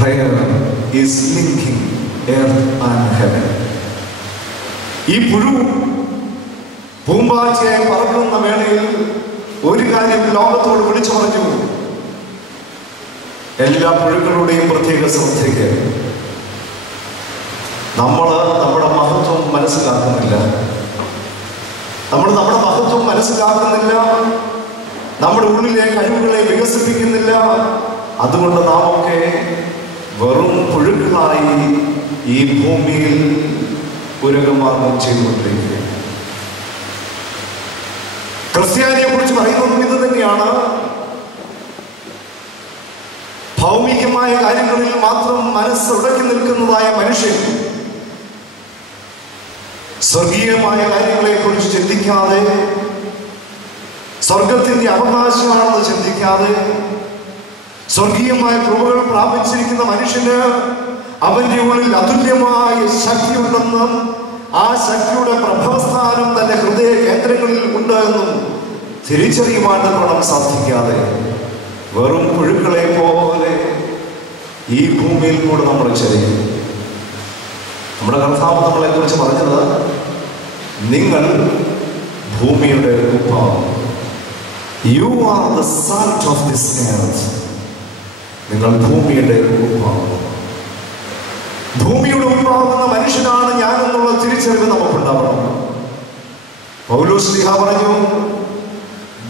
Prayer is linking earth and heaven. ഈ പുഴു പൂമ്പാറ്റയായി പറക്കുന്ന വേളയിൽ ഒരു കാര്യം ലോകത്തോട് വിളിച്ചു പറഞ്ഞു, എല്ലാ പുഴുക്കളുടെയും പ്രത്യേക ശ്രദ്ധയ്ക്ക്, നമ്മുടെ മഹത്വം മനസ്സിലാക്കുന്നില്ല, നമ്മുടെ മഹത്വം മനസ്സിലാക്കുന്നില്ല, നമ്മുടെ ഉള്ളിലെ കഴിവുകളെ വികസിപ്പിക്കുന്നില്ല. അതുകൊണ്ട് നാം ഒക്കെ വെറും പുഴുക്കളായി ഈ ഭൂമിയിൽ പുരകമാർഗം ചെയ്തുകൊണ്ടിരിക്കുക. ക്രിസ്ത്യാനിയെ കുറിച്ച് പറയുന്നത് ഇത് തന്നെയാണ്. ഭൗമികമായ കാര്യങ്ങളിൽ മാത്രം മനസ്സുടക്കി നിൽക്കുന്നതായ മനുഷ്യൻ സ്വർഗീയമായ കാര്യങ്ങളെ കുറിച്ച് ചിന്തിക്കാതെ, സ്വർഗത്തിന്റെ അവകാശമാണെന്ന് ചിന്തിക്കാതെ, സ്വർഗീയമായ കൃപകൾ പ്രാപിച്ചിരിക്കുന്ന മനുഷ്യന് അവന്റെ ഉള്ളിൽ അതുല്യമായ ശക്തിയുണ്ടെന്നും ആ ശക്തിയുടെ പ്രഭവസ്ഥാനം തന്റെ ഹൃദയ കേന്ദ്രങ്ങളിൽ ഉണ്ട് എന്നും തിരിച്ചറിയുവാൻ തക്കവണ്ണം സാധിക്കാതെ വെറും പുഴുക്കളെ പോലെ ഈ ഭൂമിയിൽ കൂടെ നമ്മൾ ചരിക്കും. നമ്മുടെ കർത്താവ് നമ്മളെ കുറിച്ച് പറഞ്ഞത്, നിങ്ങൾ ഭൂമിയുടെ ഉപ്പാണ്. You are the salt of this earth. നിങ്ങൾ ഭൂമിയുടെ ഉപ്പാണ്. ഭൂമിയുടെ ഉപ്പാകുന്ന മനുഷ്യനാണ് ഞാൻ എന്നുള്ള തിരിച്ചറിവ് നമുക്കുണ്ടാവണം. പൗലോസ് ശ്ലീഹ പറഞ്ഞു,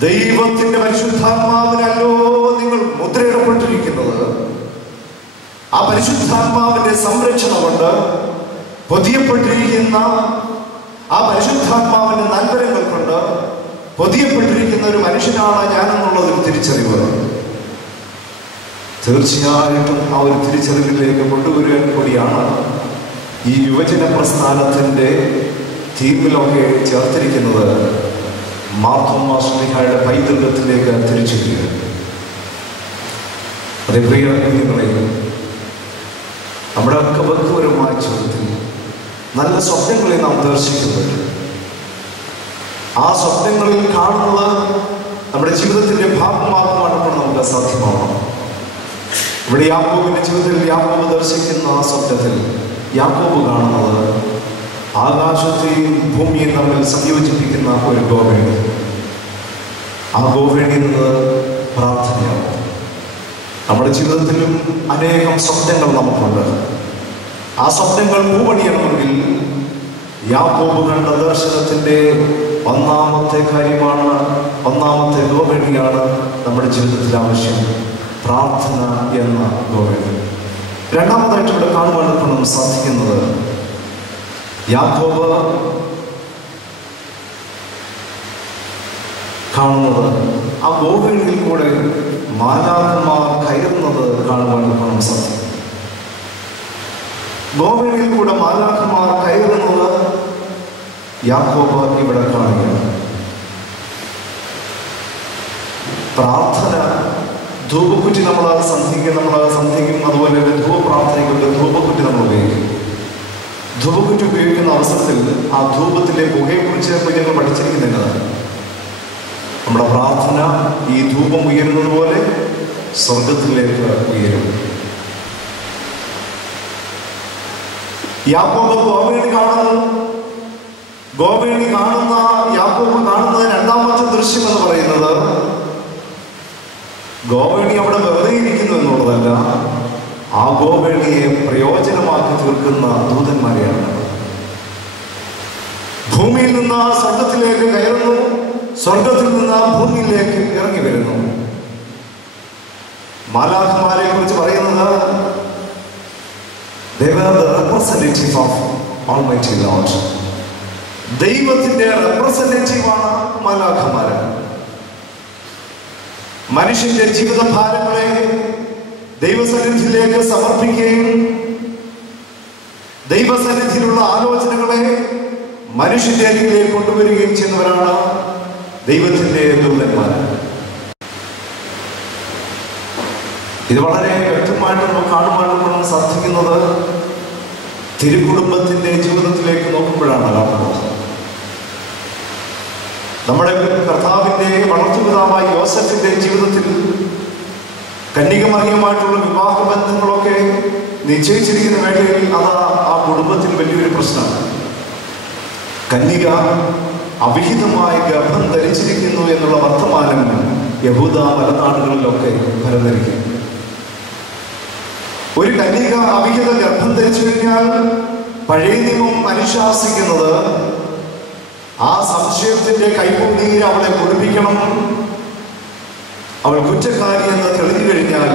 ദൈവത്തിന്റെ പരിശുദ്ധാത്മാവിനല്ലോ നിങ്ങൾ മുദ്രയിടപ്പെട്ടിരിക്കുന്നത്. ആ പരിശുദ്ധാത്മാവിന്റെ സംരക്ഷണം കൊണ്ട് പൊതിയപ്പെട്ടിരിക്കുന്ന, ആ പരിശുദ്ധാത്മാവിന്റെ നന്മരങ്ങൾ കൊണ്ട് പൊതിയപ്പെട്ടിരിക്കുന്ന ഒരു മനുഷ്യനാണ് ഞാനെന്നുള്ളതൊരു തിരിച്ചറിവ്. തീർച്ചയായിട്ടും ആ ഒരു തിരിച്ചറിവിലേക്ക് കൊണ്ടുവരുവാൻ കൂടിയാണ് ഈ യുവജന പ്രസ്ഥാനത്തിന്റെ തീമിലൊക്കെ ചേർത്തിരിക്കുന്നത്. മാർത്തോമാ ശ്ലീഹായുടെ പൈതൃകത്തിലേക്ക് തിരിച്ചുവരിക. അതേ പ്രിയ കുഞ്ഞുങ്ങളെ, നമ്മുടെ ഒക്കെ വ്യക്തിപരമായ ജീവിതത്തിൽ നല്ല സ്വപ്നങ്ങളെ നാം ദർശിക്കുന്നുണ്ട്. ആ സ്വപ്നങ്ങളിൽ കാണുന്നത് നമ്മുടെ ജീവിതത്തിന്റെ ഭാഗമാക്കുവാനപ്പോൾ നമുക്ക് സാധ്യമാവണം. ഇവിടെ യാക്കോബിന്റെ ജീവിതത്തിൽ യാക്കോബ് ദർശിക്കുന്ന ആ സ്വപ്നത്തിൽ യാക്കോബ് കാണുന്നത് ആകാശത്തെയും ഭൂമിയെയും തമ്മിൽ സംയോജിപ്പിക്കുന്ന ഒരു ഗോവേണി. ആ ഗോവേണി എന്നത് പ്രാർത്ഥനയാണ്. നമ്മുടെ ജീവിതത്തിലും അനേകം സ്വപ്നങ്ങൾ നമുക്കുണ്ട്. ആ സ്വപ്നങ്ങൾ പൂവണിയണമെങ്കിൽ യാക്കോബ് കണ്ട ദർശനത്തിന്റെ ഒന്നാമത്തെ കാര്യമാണ്, ഒന്നാമത്തെ ഗോവേണിയാണ് നമ്മുടെ ജീവിതത്തിൽ ആവശ്യം, പ്രാർത്ഥന എന്ന ഗോവേണി. രണ്ടാമതായിട്ട് ഇവിടെ കാണുവാൻ നമുക്ക് സാധിക്കുന്നത്, യാക്കോബ് കാണുന്നത് ആ ഗോവേണിയിൽ കൂടെ മാലാഖമാർ കയറുന്നത് കാണുവാൻ നമുക്ക് സാധിക്കും. ഗോവേണിയിൽ കൂടെ മാലാഖമാർ കയറുന്നത് യാക്കോബ് ഇവിടെ കാണുകയാണ്. പ്രാർത്ഥന, ധൂപക്കുറ്റി നമ്മൾ സന്ധിക്കും, അതുപോലെ തന്നെ ധൂപപ്രാർത്ഥനയ്ക്കുള്ള ധൂപക്കുറ്റി നമ്മൾ ഉപയോഗിക്കും. ധൂപക്കുറ്റി ഉപയോഗിക്കുന്ന അവസരത്തിൽ ആ ധൂപത്തിന്റെ പുകയെക്കുറിച്ച് കുഞ്ഞുങ്ങൾ പഠിച്ചിരിക്കുന്നില്ല. നമ്മുടെ പ്രാർത്ഥന ഈ ധൂപം ഉയരുന്നത് പോലെ സ്വർഗത്തിലേക്ക് ഉയരും. യാക്കോബ് ഗോവേണി കാണുന്ന യാക്കോബ് കാണുന്ന രണ്ടാമത്തെ ദൃശ്യം എന്ന് പറയുന്നത്, ഗോവേണി അവിടെ വെറുതെ ഇരിക്കുന്നു എന്നുള്ളതല്ല, ആ ഗോവേണിയെ പ്രയോജനമാക്കി തീർക്കുന്ന ദൂതന്മാരെയാണ്. ഭൂമിയിൽ നിന്ന് സ്വർഗത്തിലേക്ക് കയറുന്നു, സ്വർഗത്തിൽ നിന്ന് ഭൂമിയിലേക്ക് ഇറങ്ങി വരുന്നു. മാലാഖമാരെ കുറിച്ച് പറയുന്നത്, they were the representative of Almighty Lord. ദൈവത്തിന്റെ റെപ്രസെന്റേറ്റീവാണ് മാലാഖമാര്. മനുഷ്യന്റെ ജീവിതഭാരങ്ങളെ ദൈവസന്നിധിയിലേക്ക് സമർപ്പിക്കുകയും ദൈവസന്നിധിയിലുള്ള ആലോചനകളെ മനുഷ്യന്റെ അരികിലേക്ക് കൊണ്ടുവരികയും ചെയ്യുന്നവരാണ് ദൈവത്തിന്റെ ദൂതന്മാർ. ഇത് വളരെ വ്യക്തമായിട്ട് നമുക്ക് കാണുവാൻ സാധിക്കുന്നത് തിരുക്കുടുംബത്തിന്റെ ജീവിതത്തിലേക്ക് നോക്കുമ്പോഴാണ് കാണുന്നത്. നമ്മുടെ കർത്താവിന്റെ വളർത്തുപിതാവായ യോസഫിന്റെ ജീവിതത്തിൽ കന്യകമറിയമായിട്ടുള്ള വിവാഹ ബന്ധങ്ങളൊക്കെ നിശ്ചയിച്ചിരിക്കുന്ന വേളയിൽ അത് ആ കുടുംബത്തിൽ വലിയൊരു പ്രശ്നമാണ്. കന്യക അവിഹിതമായ ഗർഭം ധരിച്ചിരിക്കുന്നു എന്നുള്ള വർത്തമാനം യഹൂദ മലനാടുകളിലൊക്കെ പരന്നിരിക്കുന്നു. ഒരു കന്യക അവിഹിത ഗർഭം ധരിച്ചു കഴിഞ്ഞാൽ പഴയ നിയമം അനുശാസിക്കുന്നത് ആ സംശയത്തിന്റെ കൈപ്പുനീര് അവളെ കുടിപ്പിക്കണം. അവൾ കുറ്റക്കാരി എന്ന് തെളിഞ്ഞു കഴിഞ്ഞാൽ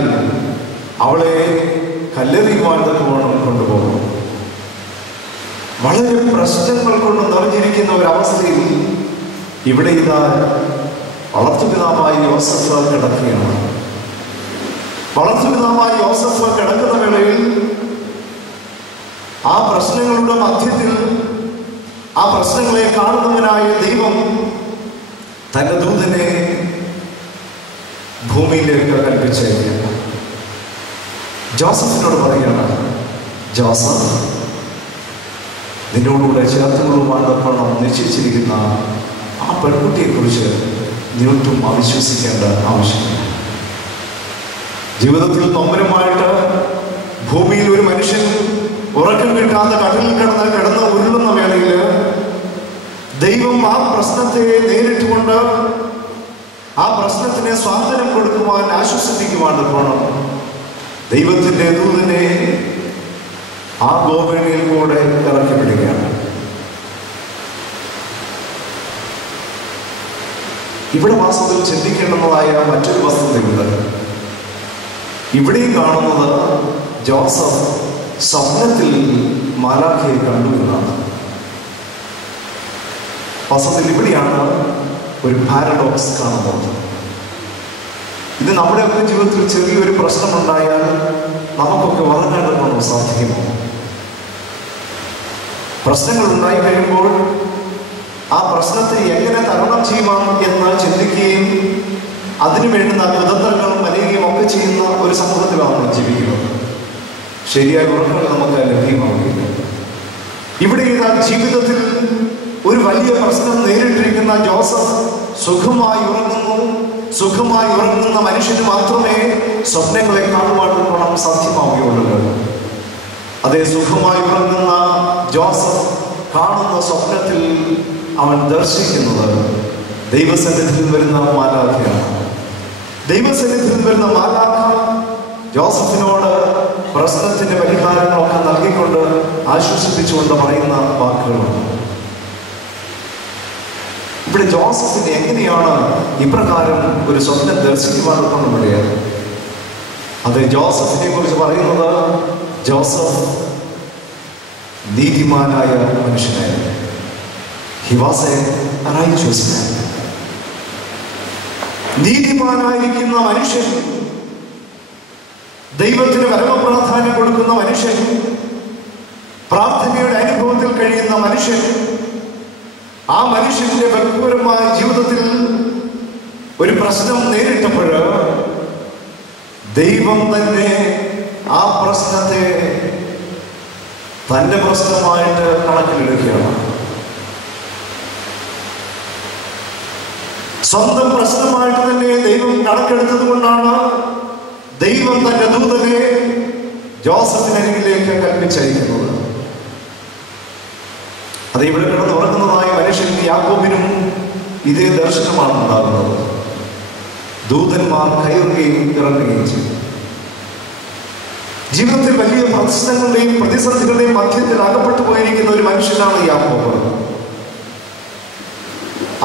അവളെ കല്ലെറിയുവാൻ തക്കവണ്ണം കൊണ്ടുപോകും. വളരെ പ്രശ്നങ്ങൾ കൊണ്ട് നിറഞ്ഞിരിക്കുന്ന ഒരവസ്ഥയിൽ ഇവിടെ ഇതാ വളർത്തുപിതാവായി യോസഫ് കിടക്കുകയാണ്. വളർത്തുപിതാവായി യോസഫ് കിടക്കുന്ന വേളയിൽ ആ പ്രശ്നങ്ങളുടെ മധ്യത്തിൽ ആ പ്രശ്നങ്ങളെ കാണുന്നവനായ ദൈവം തന്റെ ദൂതനെ ഭൂമിയിലേക്ക് കൽപ്പിച്ചേക്കുക. ജോസഫിനോട് പറയുകയാണ്, ജോസഫ്, നിന്നോടുകൂടെ ചേർത്തുകൊള്ളുവാനൊപ്പം നിശ്ചയിച്ചിരിക്കുന്ന ആ പെൺകുട്ടിയെക്കുറിച്ച് നീ ഒട്ടും അവിശ്വസിക്കേണ്ട ആവശ്യമില്ല. ജീവിതത്തിൽ നൊമ്പരമായിട്ട് ഭൂമിയിൽ ഒരു മനുഷ്യൻ ഉറക്കം കിട്ടാതെ കടലിൽ കിടന്ന് ഉരുളുന്ന വേളയിൽ ദൈവം ആ പ്രശ്നത്തെ നേരിട്ടുകൊണ്ട് ആ പ്രശ്നത്തിനെ സ്വാതന്ത്ര്യം കൊടുക്കുവാൻ, ആശ്വസിപ്പിക്കുവാൻ പോകണം. ദൈവത്തിൻ്റെ ദൂതനെ ആ ഗോവേണിയിൽ കൂടെ ഇറക്കി വിടുകയാണ്. ഇവിടെ വാസ്തവത്തിൽ ചിന്തിക്കേണ്ടതായ മറ്റൊരു വസ്തുതയുണ്ട്. ഇവിടെയും കാണുന്നത് ജോസഫ് സ്വപ്നത്തിൽ മാലാഖയെ കണ്ടു എന്നാണ്. വാസ്തവത്തിൽ ഇവിടെയാണ് ഒരു പാരഡോക്സ് കാണുന്നത്. ഇത് നമ്മുടെയൊക്കെ ജീവിതത്തിൽ ചെറിയൊരു പ്രശ്നമുണ്ടായാൽ നമുക്കൊക്കെ ഉറങ്ങാൻ സാധിക്കുമോ? പ്രശ്നങ്ങൾ ഉണ്ടായി കഴിയുമ്പോൾ ആ പ്രശ്നത്തെ എങ്ങനെ തരണം ചെയ്യുവാം എന്ന് ചിന്തിക്കുകയും അതിനു വേണ്ടുന്ന കുതന്ത്രങ്ങളും വരികയും ഒക്കെ ചെയ്യുന്ന ഒരു സമൂഹത്തിലാണ് നമ്മൾ ജീവിക്കുന്നത്. ശരിയായ ഉറക്കങ്ങൾ നമുക്ക് ലഭ്യമാവുകയില്ല. ഇവിടെ ഇതാ ജീവിതത്തിൽ ഒരു വലിയ പ്രശ്നം നേരിട്ടിരിക്കുന്ന ജോസഫ് സുഖമായി ഉറങ്ങുന്ന മനുഷ്യന് മാത്രമേ സ്വപ്നങ്ങളെ കാണുവാൻ സാധ്യമാവുകയുള്ളൂ. അതേ സുഖമായി ഉറങ്ങുന്ന ജോസഫ് കാണുന്ന സ്വപ്നത്തിൽ അവൻ ദർശിക്കുന്നത് ദൈവസന്നിധിയിൽ വരുന്ന മാലാഖയാണ്. ദൈവസന്നിധിയിൽ വരുന്ന മാലാഖ ജോസഫിനോട് പ്രശ്നത്തിന്റെ പരിഹാരങ്ങളൊക്കെ നൽകിക്കൊണ്ട് ആശ്വസിപ്പിച്ചുകൊണ്ട് പറയുന്ന വാക്കുകളുണ്ട്. ഇവിടെ ജോസഫിന് എങ്ങനെയാണ് ഇപ്രകാരം ഒരു സ്വപ്നം ദർശിക്കുവാനൊക്കെ പറയാം? അത് ജോസഫിനെ കുറിച്ച് പറയുന്നത് ജോസഫ് നീതിമാനായ മനുഷ്യനായിരുന്നു. He was a righteous man. നീതിമാനായിരിക്കുന്ന മനുഷ്യൻ, ദൈവത്തിന് പരമപ്രാധാന്യം കൊടുക്കുന്ന മനുഷ്യൻ, പ്രാർത്ഥനയുടെ അനുഭവത്തിൽ കഴിയുന്ന മനുഷ്യൻ, ആ മനുഷ്യന്റെ വ്യക്തിപരമായ ജീവിതത്തിൽ ഒരു പ്രശ്നം നേരിട്ടപ്പോൾ ദൈവം തന്നെ ആ പ്രശ്നത്തെ തന്റെ പ്രശ്നമായിട്ട് കണക്കിലെടുക്കുകയാണ്. സ്വന്തം പ്രശ്നമായിട്ട് തന്നെ ദൈവം കണക്കെടുത്തത് കൊണ്ടാണ് ദൈവം തന്റെ ദൂതനെ ജോസഫിനരികിലേക്ക് കൽപ്പിച്ചയക്കുന്നത്. അത് ഇവിടെ കിടന്ന് ഉറങ്ങുന്നതായ മനുഷ്യൻ യാക്കോബിനും ഇതേ ദർശനമാണ് ഉണ്ടാകുന്നത്. ദൂതന്മാർ കയറുകയും ഇറങ്ങുകയും ചെയ്തു. ജീവിതത്തിൽ വലിയ പ്രശ്നങ്ങളുടെയും പ്രതിസന്ധികളുടെയും മധ്യത്തിൽ അകപ്പെട്ടു പോയിരിക്കുന്ന ഒരു മനുഷ്യനാണ് യാക്കോബ്.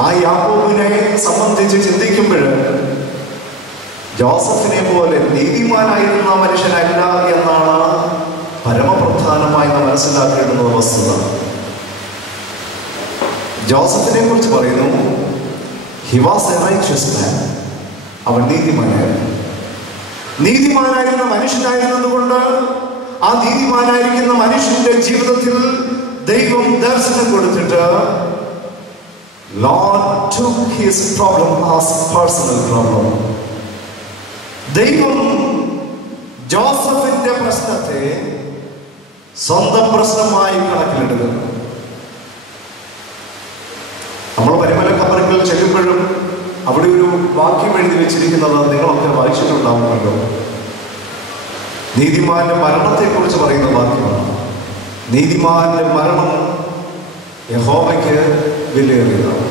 ആ യാക്കോബിനെ സംബന്ധിച്ച് ചിന്തിക്കുമ്പോൾ ജോസഫിനെ പോലെ നീതിമാനായിരുന്ന മനുഷ്യനല്ല എന്നാണ് പരമപ്രധാനമായി നാം മനസ്സിലാക്കേണ്ടുന്ന വസ്തുത. ജോസഫിനെ കുറിച്ച് പറയുന്നു, ഹി വാസ് എ റൈച്ചസ് മാൻ. അവൻ നീതിമാനായിരുന്നു. നീതിമാനായിരുന്ന മനുഷ്യനായിരുന്നതുകൊണ്ട് ആ നീതിമാനായിരിക്കുന്ന മനുഷ്യന്റെ ജീവിതത്തിൽ ദൈവം ദർശനം കൊടുത്തിട്ട് Lord took his problem as personal problem. ദൈവം ജോസഫിന്റെ പ്രശ്നത്തെ സ്വന്തം പ്രശ്നമായി കണക്കിലെടുക്കുന്നു. നമ്മൾ പരിമല ഖബറുകളിൽ ചെല്ലുമ്പോഴും അവിടെ ഒരു വാക്യം എഴുതി വെച്ചിരിക്കുന്നത് നിങ്ങളൊക്കെ വായിച്ചിട്ടുണ്ടാവുമല്ലോ. നീതിമാന്റെ മരണത്തെക്കുറിച്ച് പറയുന്ന വാക്യമാണ്. നീതിമാന്റെ മരണം യഹോവയ്ക്ക് വിലയേറിയതാണ്.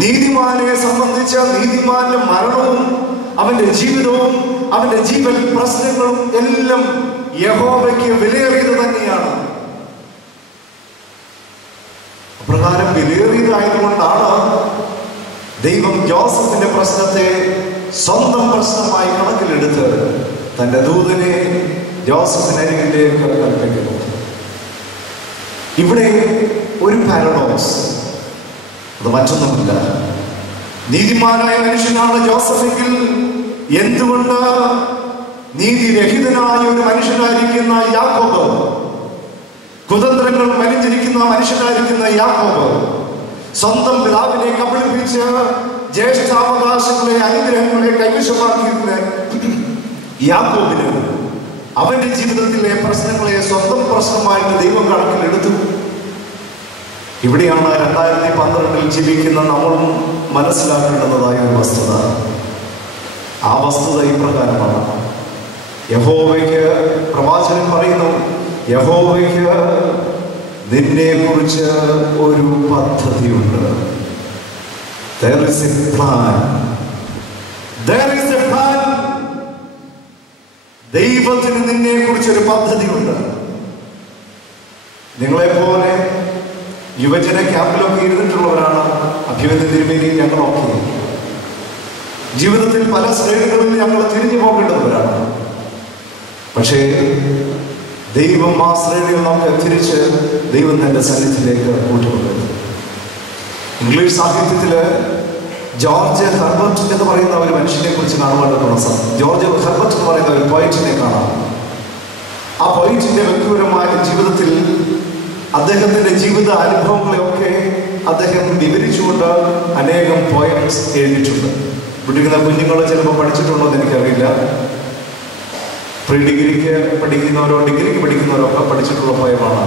നീതിമാനെ സംബന്ധിച്ച നീതിമാന്റെ മരണവും അവന്റെ ജീവിതവും അവന്റെ ജീവൻ പ്രശ്നങ്ങളും എല്ലാം യഹോവയ്ക്ക് വിലയേറിയത് തന്നെയാണ്. അപ്രകാരം വിലയേറിയതായതുകൊണ്ടാണ് ദൈവം ജോസഫിന്റെ പ്രശ്നത്തെ സ്വന്തം പ്രശ്നമായി കണക്കിലെടുത്ത് തന്റെ ദൂതനെ ജോസഫിനരികിലേക്ക് കൽപ്പിക്കുന്നു. ഇവിടെ ഒരു പാരഡോക്സ്, അത് മറ്റൊന്നുമില്ല. നീതിമാനായ മനുഷ്യനാണ് ജോസഫെങ്കിൽ എന്തുകൊണ്ട് നീതിരഹിതനായ ഒരു മനുഷ്യനായിരിക്കുന്ന യാക്കോബ്, കുതന്ത്രങ്ങൾ മലിഞ്ഞിരിക്കുന്ന മനുഷ്യനായിരിക്കുന്ന യാക്കോബ്, സ്വന്തം പിതാവിനെ കബളിപ്പിച്ച് ജ്യേഷ്ഠാവകാശങ്ങളെ അനുഗ്രഹങ്ങളെ കൈവശമാക്കിയിരുന്ന യാക്കോബിന് അവന്റെ ദാവീദിന്റെ ജീവിതത്തിലെ പ്രശ്നങ്ങളെ സ്വന്തം പ്രശ്നമായിട്ട് ദൈവം കണക്കിലെടുത്തു. ഇവിടെയാണ് 2012 ജീവിക്കുന്ന നമ്മളും മനസ്സിലാക്കേണ്ടതായ ഒരു വസ്തുത. ആ വസ്തുത ഇപ്രകാരമാണ്. യഹോവയ്ക്ക്, പ്രവാചകൻ പറയുന്നു, യഹോവയ്ക്ക് നിന്നെ കുറിച്ച് ഒരു പദ്ധതിയുണ്ട്. There is a plan. There is a plan. ദൈവത്തിന് നിന്നെ കുറിച്ചൊരു പദ്ധതിയുണ്ട്. നിങ്ങളെപ്പോലെ യുവജന ക്യാമ്പിലൊക്കെ ഇരുന്നിട്ടുള്ളവരാണ് അഭിമന്യ തിരുമേനി ഞങ്ങളൊക്കെ. ജീവിതത്തിൽ പല ശ്രേണികളിൽ ഞങ്ങൾ തിരിഞ്ഞു പോകേണ്ടവരാണ്. പക്ഷേ ദൈവം ആ ശ്രേണികൾ നമുക്ക് തിരിച്ച് ദൈവം തന്റെ സന്നിധിയിലേക്ക് കൂട്ടുകൊണ്ടു. ഇംഗ്ലീഷ് സാഹിത്യത്തില് ജോർജ് ഹെർബർട്ട് എന്ന് പറയുന്ന ഒരു മനുഷ്യനെ കുറിച്ച് കാണുവാനുള്ള ജോർജ് ഹെർബർട്ട് എന്ന് പറയുന്ന ഒരു പോയിറ്റിനെ കാണാം. ആ പോയിറ്റിന്റെ വ്യക്തിപരമായ ജീവിതത്തിൽ അദ്ദേഹത്തിന്റെ ജീവിത അനുഭവങ്ങളെയൊക്കെ അദ്ദേഹം വിവരിച്ചുകൊണ്ട് അനേകം പോയംസ് എഴുതിയിട്ടുണ്ട്. പഠിക്കുന്ന കുഞ്ഞുങ്ങൾ ചിലപ്പോൾ പഠിച്ചിട്ടുണ്ടോ എന്ന് എനിക്കറിയില്ല. പ്രീ ഡിഗ്രിക്ക് പഠിക്കുന്നവരോ ഡിഗ്രിക്ക് പഠിക്കുന്നവരോ ഒക്കെ പഠിച്ചിട്ടുള്ള പോയമാണ്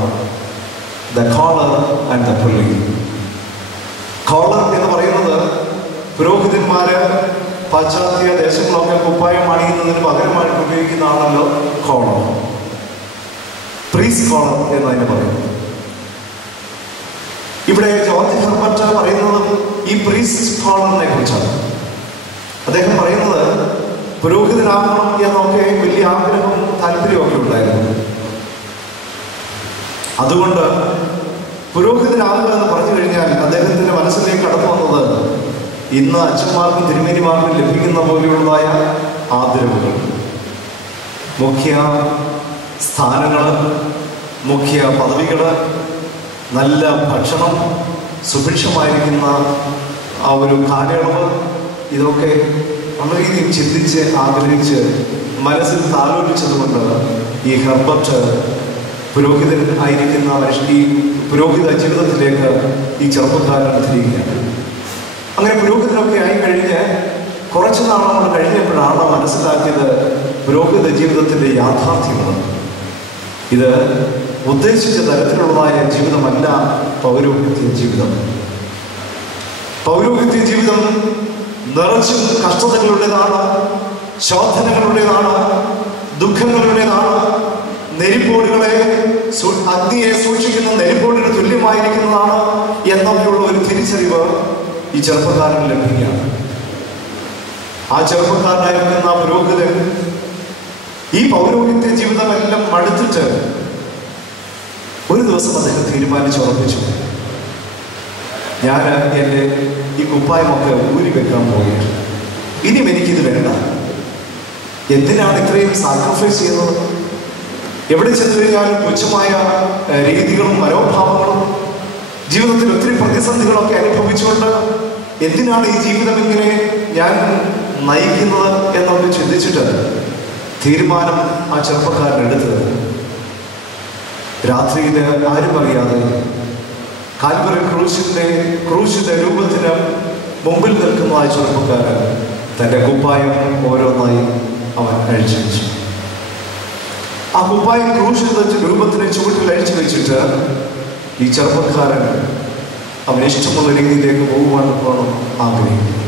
the collar and the pulley. Collar എന്ന് പറയുന്നത് പുരോഹിതന്മാര് പാശ്ചാത്യ ദേശങ്ങളൊക്കെ കുപ്പായം അണിയുന്നതിന് പകരമായിട്ട് ഉപയോഗിക്കുന്നതാണല്ലോ കോളർ. പ്രീസ് കോളർ എന്നതിന് പറയുന്നത്. ഇവിടെ ജോർജ് ഹെർബർട്ട് പറയുന്നത് ഈ പ്രീസ്റ്റ് കോളറിനെ കുറിച്ചാണ്. അദ്ദേഹം പറയുന്നത് പുരോഹിതനാകണം എന്നൊക്കെ വലിയ ആഗ്രഹവും താല്പര്യമൊക്കെ ഉണ്ടായിരുന്നു. അതുകൊണ്ട് പുരോഹിതനാകുക എന്ന് പറഞ്ഞു കഴിഞ്ഞാൽ അദ്ദേഹത്തിന്റെ മനസ്സിലേക്ക് കടന്നു വന്നത് ഇന്ന് അച്ഛന്മാർക്കും തിരുമേനിമാർക്കും ലഭിക്കുന്ന പോലെയുള്ളതായ ആദരവുകൾ, മുഖ്യ സ്ഥാനങ്ങൾ, മുഖ്യ പദവികൾ, നല്ല ഭക്ഷണം, സുഭിക്ഷമായിരിക്കുന്ന ആ ഒരു കാലയളവ്, ഇതൊക്കെ വളരെയധികം ചിന്തിച്ച് ആഗ്രഹിച്ച് മനസ്സിൽ താലോചിച്ചതുകൊണ്ട് ഈ ഹെർബർട്ട് പുരോഹിതൻ ആയിരിക്കുന്ന ഈ പുരോഹിത ജീവിതത്തിലേക്ക് ഈ ചെറുപ്പക്കാരൻ തിരിയുകയാണ്. അങ്ങനെ പുരോഹിതനൊക്കെ ആയിക്കഴിഞ്ഞ് കുറച്ചു നാളോട് കഴിഞ്ഞപ്പോഴാണ് മനസ്സിലാക്കിയത് പുരോഹിത ജീവിതത്തിൻ്റെ യാഥാർത്ഥ്യമാണ്. ഇത് ഉദ്ദേശിച്ച തരത്തിലുള്ളതായ ജീവിതമല്ല പൗരോഹിത്യ ജീവിതം. പൗരോഹിത്യ ജീവിതം നിറച്ചും കഷ്ടതകളുടേതാണ്, ശോധനകളുടേതാണ്, ദുഃഖങ്ങളുടേതാണ്. നെരിപ്പോടുകളെ, അഗ്നിയെ സൂക്ഷിക്കുന്ന നെരിപ്പോടിന് തുല്യമായിരിക്കുന്നതാണ് എന്നൊക്കെയുള്ള ഒരു തിരിച്ചറിവ് ഈ ചെറുപ്പക്കാരന് ലഭിക്കുകയാണ്. ആ ചെറുപ്പക്കാരനായിരിക്കുന്ന പുരോഹിതൻ ഈ പൗരോഹിത്യ ജീവിതമെല്ലാം മടുത്തിട്ട് ഒരു ദിവസം അദ്ദേഹം തീരുമാനിച്ചുറപ്പിച്ചു, ഞാൻ എൻ്റെ ഈ കുപ്പായമൊക്കെ ഊരി വെക്കാൻ പോയിട്ട് ഇനിയും എനിക്കിത് വേണ്ട. എന്തിനാണ് ഇത്രയും സാക്രിഫൈസ് ചെയ്യുന്നത്? എവിടെ ചെന്ന് കഴിഞ്ഞാലും തുച്ഛമായ രീതികളും മനോഭാവങ്ങളും ജീവിതത്തിൽ ഒത്തിരി പ്രതിസന്ധികളൊക്കെ അനുഭവിച്ചുകൊണ്ട് എന്തിനാണ് ഈ ജീവിതം ഇങ്ങനെ ഞാൻ നയിക്കുന്നത് എന്നൊക്കെ ചിന്തിച്ചിട്ട് തീരുമാനം ആ ചെറുപ്പക്കാരൻ എടുത്തത്. രാത്രിയിൽ ആരും അറിയാതെ കാൽവറി ക്രൂശിന്റെ രൂപത്തിന് മുമ്പിൽ നിൽക്കുന്ന ആ ചെറുപ്പക്കാരൻ തൻ്റെ കുപ്പായം ഓരോന്നായി അവൻ അഴിച്ചു വെച്ചു. ആ കുപ്പായം ക്രൂശിന്റെ രൂപത്തിന് ചുവട്ടിൽ അഴിച്ചു വെച്ചിട്ട് ഈ ചെറുപ്പക്കാരൻ അവൻ ഇഷ്ടമുള്ള രീതിയിലേക്ക് പോകുവാൻ ആഗ്രഹിക്കുന്നു.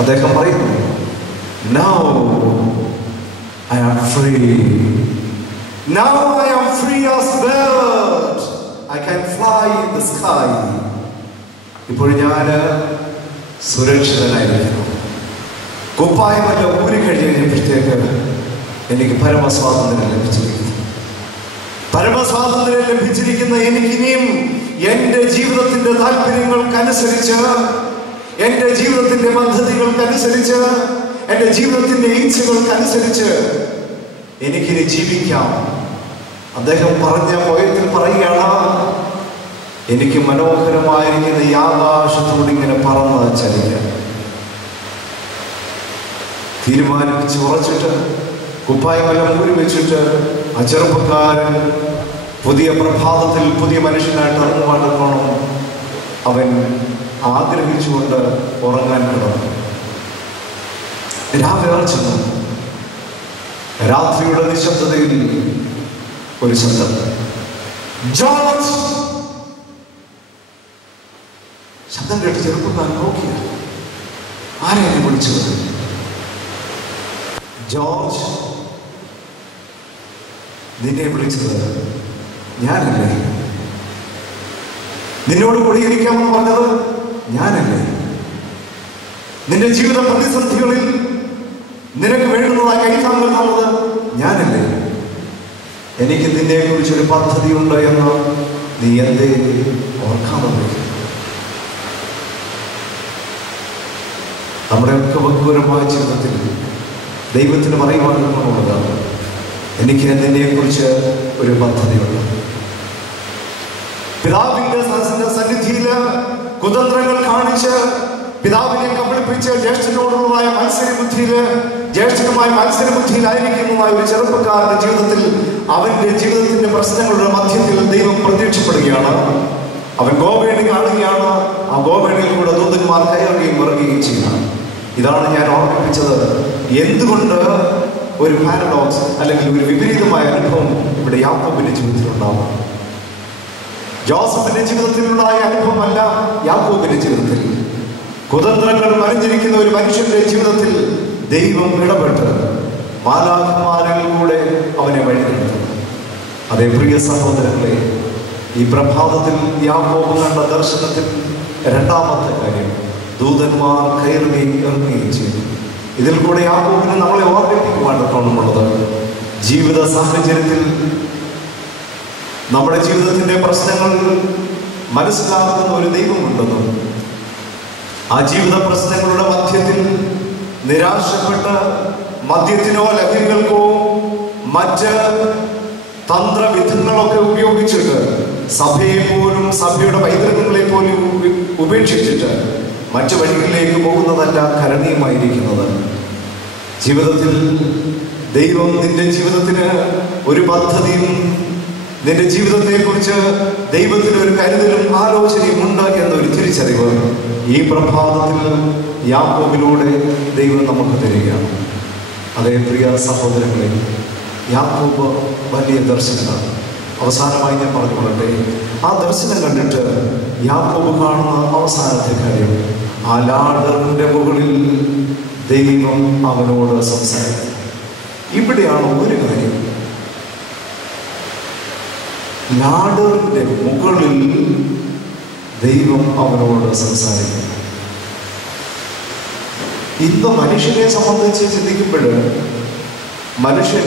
അദ്ദേഹം പറയുന്നു, Now I am free. Now I am free as bird. I can fly in the sky. ഇപ്പോൾ ഞാൻ സുരക്ഷിതനായിരിക്കുന്നു. കുപ്പായമെല്ലാം ഊരി കഴിഞ്ഞപ്പോഴത്തേക്ക് എനിക്ക് പരമസ്വാതന്ത്ര്യം ലഭിച്ചിരിക്കുന്നു. പരമസ്വാതന്ത്ര്യം ലഭിച്ചിരിക്കുന്ന എനിക്കിനിയും എൻ്റെ ജീവിതത്തിന്റെ താല്പര്യങ്ങൾക്കനുസരിച്ച്, എൻ്റെ ജീവിതത്തിന്റെ പദ്ധതികൾക്കനുസരിച്ച്, എൻ്റെ ജീവിതത്തിന്റെ ഇച്ഛകൾക്കനുസരിച്ച് എനിക്കിനി ജീവിക്കാം. അദ്ദേഹം പറഞ്ഞ പോയത്തിൽ പറയുകയാണ്, എനിക്ക് മനോഹരമായിരിക്കുന്ന ഈ ആകാശത്തോട് ഇങ്ങനെ പറന്ന് ചലിക്കാം. തീരുമാനിച്ച് ഉറച്ചിട്ട് കുപ്പായമെല്ലാം ഊരി വെച്ചിട്ട് ആ ചെറുപ്പക്കാരൻ പുതിയ പ്രഭാതത്തിൽ പുതിയ മനുഷ്യനായിട്ട് ഇറങ്ങുവാൻ അവൻ ആഗ്രഹിച്ചുകൊണ്ട് ഉറങ്ങാൻ കിടന്നു. രാവിലെ ചെന്നു. രാത്രിയുടെ നിശബ്ദതയിൽ ഒരു ശബ്ദം, ജോർജ്. ശബ്ദം കേട്ട് ചെറുപ്പക്കാരൻ നോക്കിയ, ആരെയാണ് വിളിച്ചത്? ജോർജ്, നിന്നെ വിളിച്ചത് ഞാനല്ലേ? നിന്നോട് കൂടിയിരിക്കാമെന്ന് പറഞ്ഞത് ഞാനല്ലേ? നിന്റെ ജീവിത പ്രതിസന്ധികളിൽ നിനക്ക് വേണ്ടുന്നതായി കൈത്താങ്ങൽ തന്നത് ഞാനല്ലേ? എനിക്ക് നിന്നെ കുറിച്ചൊരു പദ്ധതിയുണ്ട് എന്ന് നീ എന്തേ ഓർക്കാമല്ലോ? നമ്മുടെയൊക്കെ വ്യക്തിപരമായ ജീവിതത്തിൽ ദൈവത്തിന് പറയുവാനുള്ളതാണ്, എനിക്ക് നിന്നെ കുറിച്ച് ഒരു പദ്ധതിയുണ്ട്. പിതാവിന്റെ സന്നിധിയില് കുതന്ത്രങ്ങൾ കാണിച്ച് പിതാവിനെ കബളിപ്പിച്ച് ജ്യേഷ്ഠനോടുള്ളതായ ജ്യേഷ്ഠനുമായ മത്സരബുദ്ധിയിലായിരിക്കുന്നതായ ഒരു ചെറുപ്പക്കാരന്റെ ജീവിതത്തിൽ അവന്റെ ജീവിതത്തിന്റെ പ്രശ്നങ്ങളുടെ മധ്യത്തിൽ ദൈവം പ്രത്യക്ഷപ്പെടുകയാണ്. അവൻ ഗോവേണി കാണുകയാണ്. ആ ഗോവേണിയിൽ കൂടെ ദൂതന്മാർ കയറുകയും ഇറങ്ങുകയും ചെയ്യുകയാണ്. ഇതാണ് ഞാൻ ഓർമ്മിപ്പിച്ചത്. എന്തുകൊണ്ട് ഒരു പാരഡോക്സ് അല്ലെങ്കിൽ ഒരു വിപരീതമായ അനുഭവം ഇവിടെ യാക്കോബിന്റെ ജീവിതത്തിലുണ്ടാവും? ജോസഫിന്റെ ജീവിതത്തിലുണ്ടായ അനുഭവമല്ല യാക്കോബിന്റെ ജീവിതത്തിൽ. കുതന്ത്രങ്ങൾ മറിഞ്ഞിരിക്കുന്ന ഒരു മനുഷ്യന്റെ ജീവിതത്തിൽ ദൈവം ഇടപെട്ട് മാലാഖമാരിൽ കൂടെ അവനെ വഴിതെളിച്ചു. അതേ പ്രിയ സഹോദരങ്ങളെ, ഈ പ്രഭാതത്തിൽ യാക്കോബ് കണ്ട ദർശനത്തിൽ രണ്ടാമത്തെ കാര്യം, ദൂതന്മാർ കയറുകയും ഇറങ്ങുകയും ചെയ്തു. ഇതിൽ കൂടെ യാക്കോബിന് നമ്മളെ ഓർമ്മിപ്പിക്കുവാണ് തോന്നുന്നുള്ളത്. ജീവിത സാഹചര്യത്തിൽ നമ്മുടെ ജീവിതത്തിന്റെ പ്രശ്നങ്ങൾ മനസ്സിലാക്കുന്ന ഒരു ദൈവമുണ്ടെന്നും ആ ജീവിത പ്രശ്നങ്ങളുടെ മധ്യത്തിൽ നിരാശപ്പെട്ട് മദ്യത്തിനോ ലഹരികൾക്കോ മറ്റ് തന്ത്രവിധങ്ങളൊക്കെ ഉപയോഗിച്ചിട്ട് സഭയെ പോലും സഭയുടെ പൈതൃകങ്ങളെ പോലും ഉപേക്ഷിച്ചിട്ട് മറ്റു വഴികളിലേക്ക് പോകുന്നതല്ല കരണീയമായിരിക്കുന്നത്. ജീവിതത്തിൽ ദൈവം നിന്റെ ജീവിതത്തിന് ഒരു പദ്ധതിയും നിന്റെ ജീവിതത്തെക്കുറിച്ച് ദൈവത്തിന് ഒരു കരുതലും ആലോചനയും ഉണ്ട് എന്നൊരു തിരിച്ചറിവ് ഈ പ്രഭാതത്തിൽ യാക്കോബിലൂടെ ദൈവം നമുക്ക് തരികയാണ്. അതേ പ്രിയ സഹോദരങ്ങളെ, യാക്കോബ് വലിയ ദർശനമാണ്. അവസാനമായി ഞാൻ പറഞ്ഞുകൊള്ളട്ടെ, ആ ദർശനം കണ്ടിട്ട് യാക്കോബ് കാണുന്ന അവസാനത്തെ കാര്യം, ആ ലാഡറിന്റെ മുകളിൽ ദൈവം അവനോട് സംസാരിക്കും. ഇവിടെയാണ് ഒരു കാര്യം, ലാഡറിന്റെ മുകളിൽ ദൈവം അവനോട് സംസാരിക്കും. ഇന്ന് മനുഷ്യനെ സംബന്ധിച്ച് ചിന്തിക്കുമ്പോൾ മനുഷ്യൻ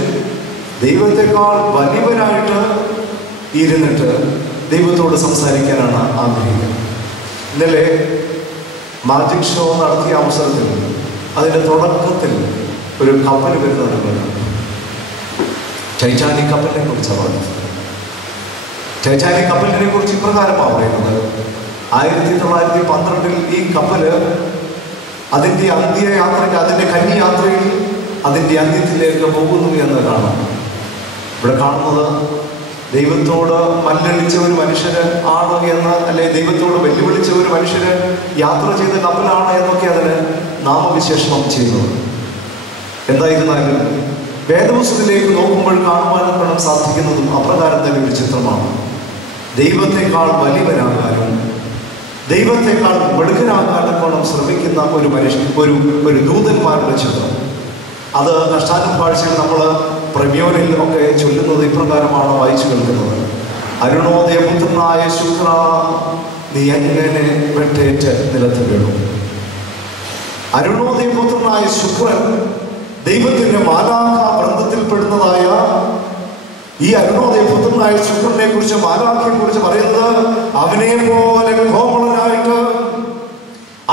ദൈവത്തെക്കാൾ വലിയവനായിട്ട് ഇരുന്നിട്ട് ദൈവത്തോട് സംസാരിക്കാനാണ് ആഗ്രഹിക്കുന്നത്. ഇന്നലെ മാജിക് ഷോ നടത്തിയ അവസരത്തിൽ അതിൻ്റെ തുടക്കത്തിൽ ഒരു കപ്പൽ വരുന്നത് ടൈറ്റാനിക് കപ്പലിനെ കുറിച്ചാണ് പറഞ്ഞത്. ടൈറ്റാനിക് കപ്പലിനെ കുറിച്ച് ഇപ്രകാരമാണ് പറയുന്നത്, 1912 ഈ കപ്പല് അതിൻ്റെ അന്ത്യയാത്രയ്ക്ക്, അതിൻ്റെ കന്യയാത്രയിൽ അതിൻ്റെ അന്ത്യത്തിലേക്ക് പോകുന്നു എന്ന് കാണാം. ഇവിടെ കാണുന്നത് ദൈവത്തോട് മല്ലടിച്ച ഒരു മനുഷ്യന് ആണ് എന്ന്, അല്ലെ ദൈവത്തോട് വെല്ലുവിളിച്ച ഒരു മനുഷ്യന് യാത്ര ചെയ്ത കപ്പലാണ് എന്നൊക്കെ അതിന് നാമവിശേഷണം ചെയ്യുന്നത്. എന്തായിരുന്നാലും വേദപുസ്തകത്തിലേക്ക് നോക്കുമ്പോൾ കാണുവാൻ സാധിക്കുന്നതും അപ്രകാരം തന്നെ ഒരു ചിത്രമാണ്. ദൈവത്തെക്കാൾ വലിയവനാകാനും ദൈവത്തെക്കാൾ വെടുക്കനാകാനും ശ്രമിക്കുന്ന ഒരു മനുഷ്യൻ, ഒരു ദൂതന്മാരുടെ ചിത്രം. അത് കഷ്ടാനുഭാഷയിൽ നമ്മൾ പ്രമ്യോനിൽ ഒക്കെ ചൊല്ലുന്നത് ഇപ്രകാരമാണ് വായിച്ചു കേൾക്കുന്നത്: അരുണോദയപുത്രനായ ശുക്ര, നീ എങ്ങനെ വെട്ടേറ്റ് നിലത്ത് വീണു. അരുണോദയപുത്രനായ ശുക്രൻ ദൈവത്തിന്റെ മാലാഖ വൃന്ദത്തിൽപ്പെടുന്നതായ ഈ അരുണോദയപുത്രനായ ശുക്രനെ കുറിച്ച്, മാലാഖയെ കുറിച്ച് പറയുന്നത്, അവനെ പോലെ കോമളനായിട്ട്,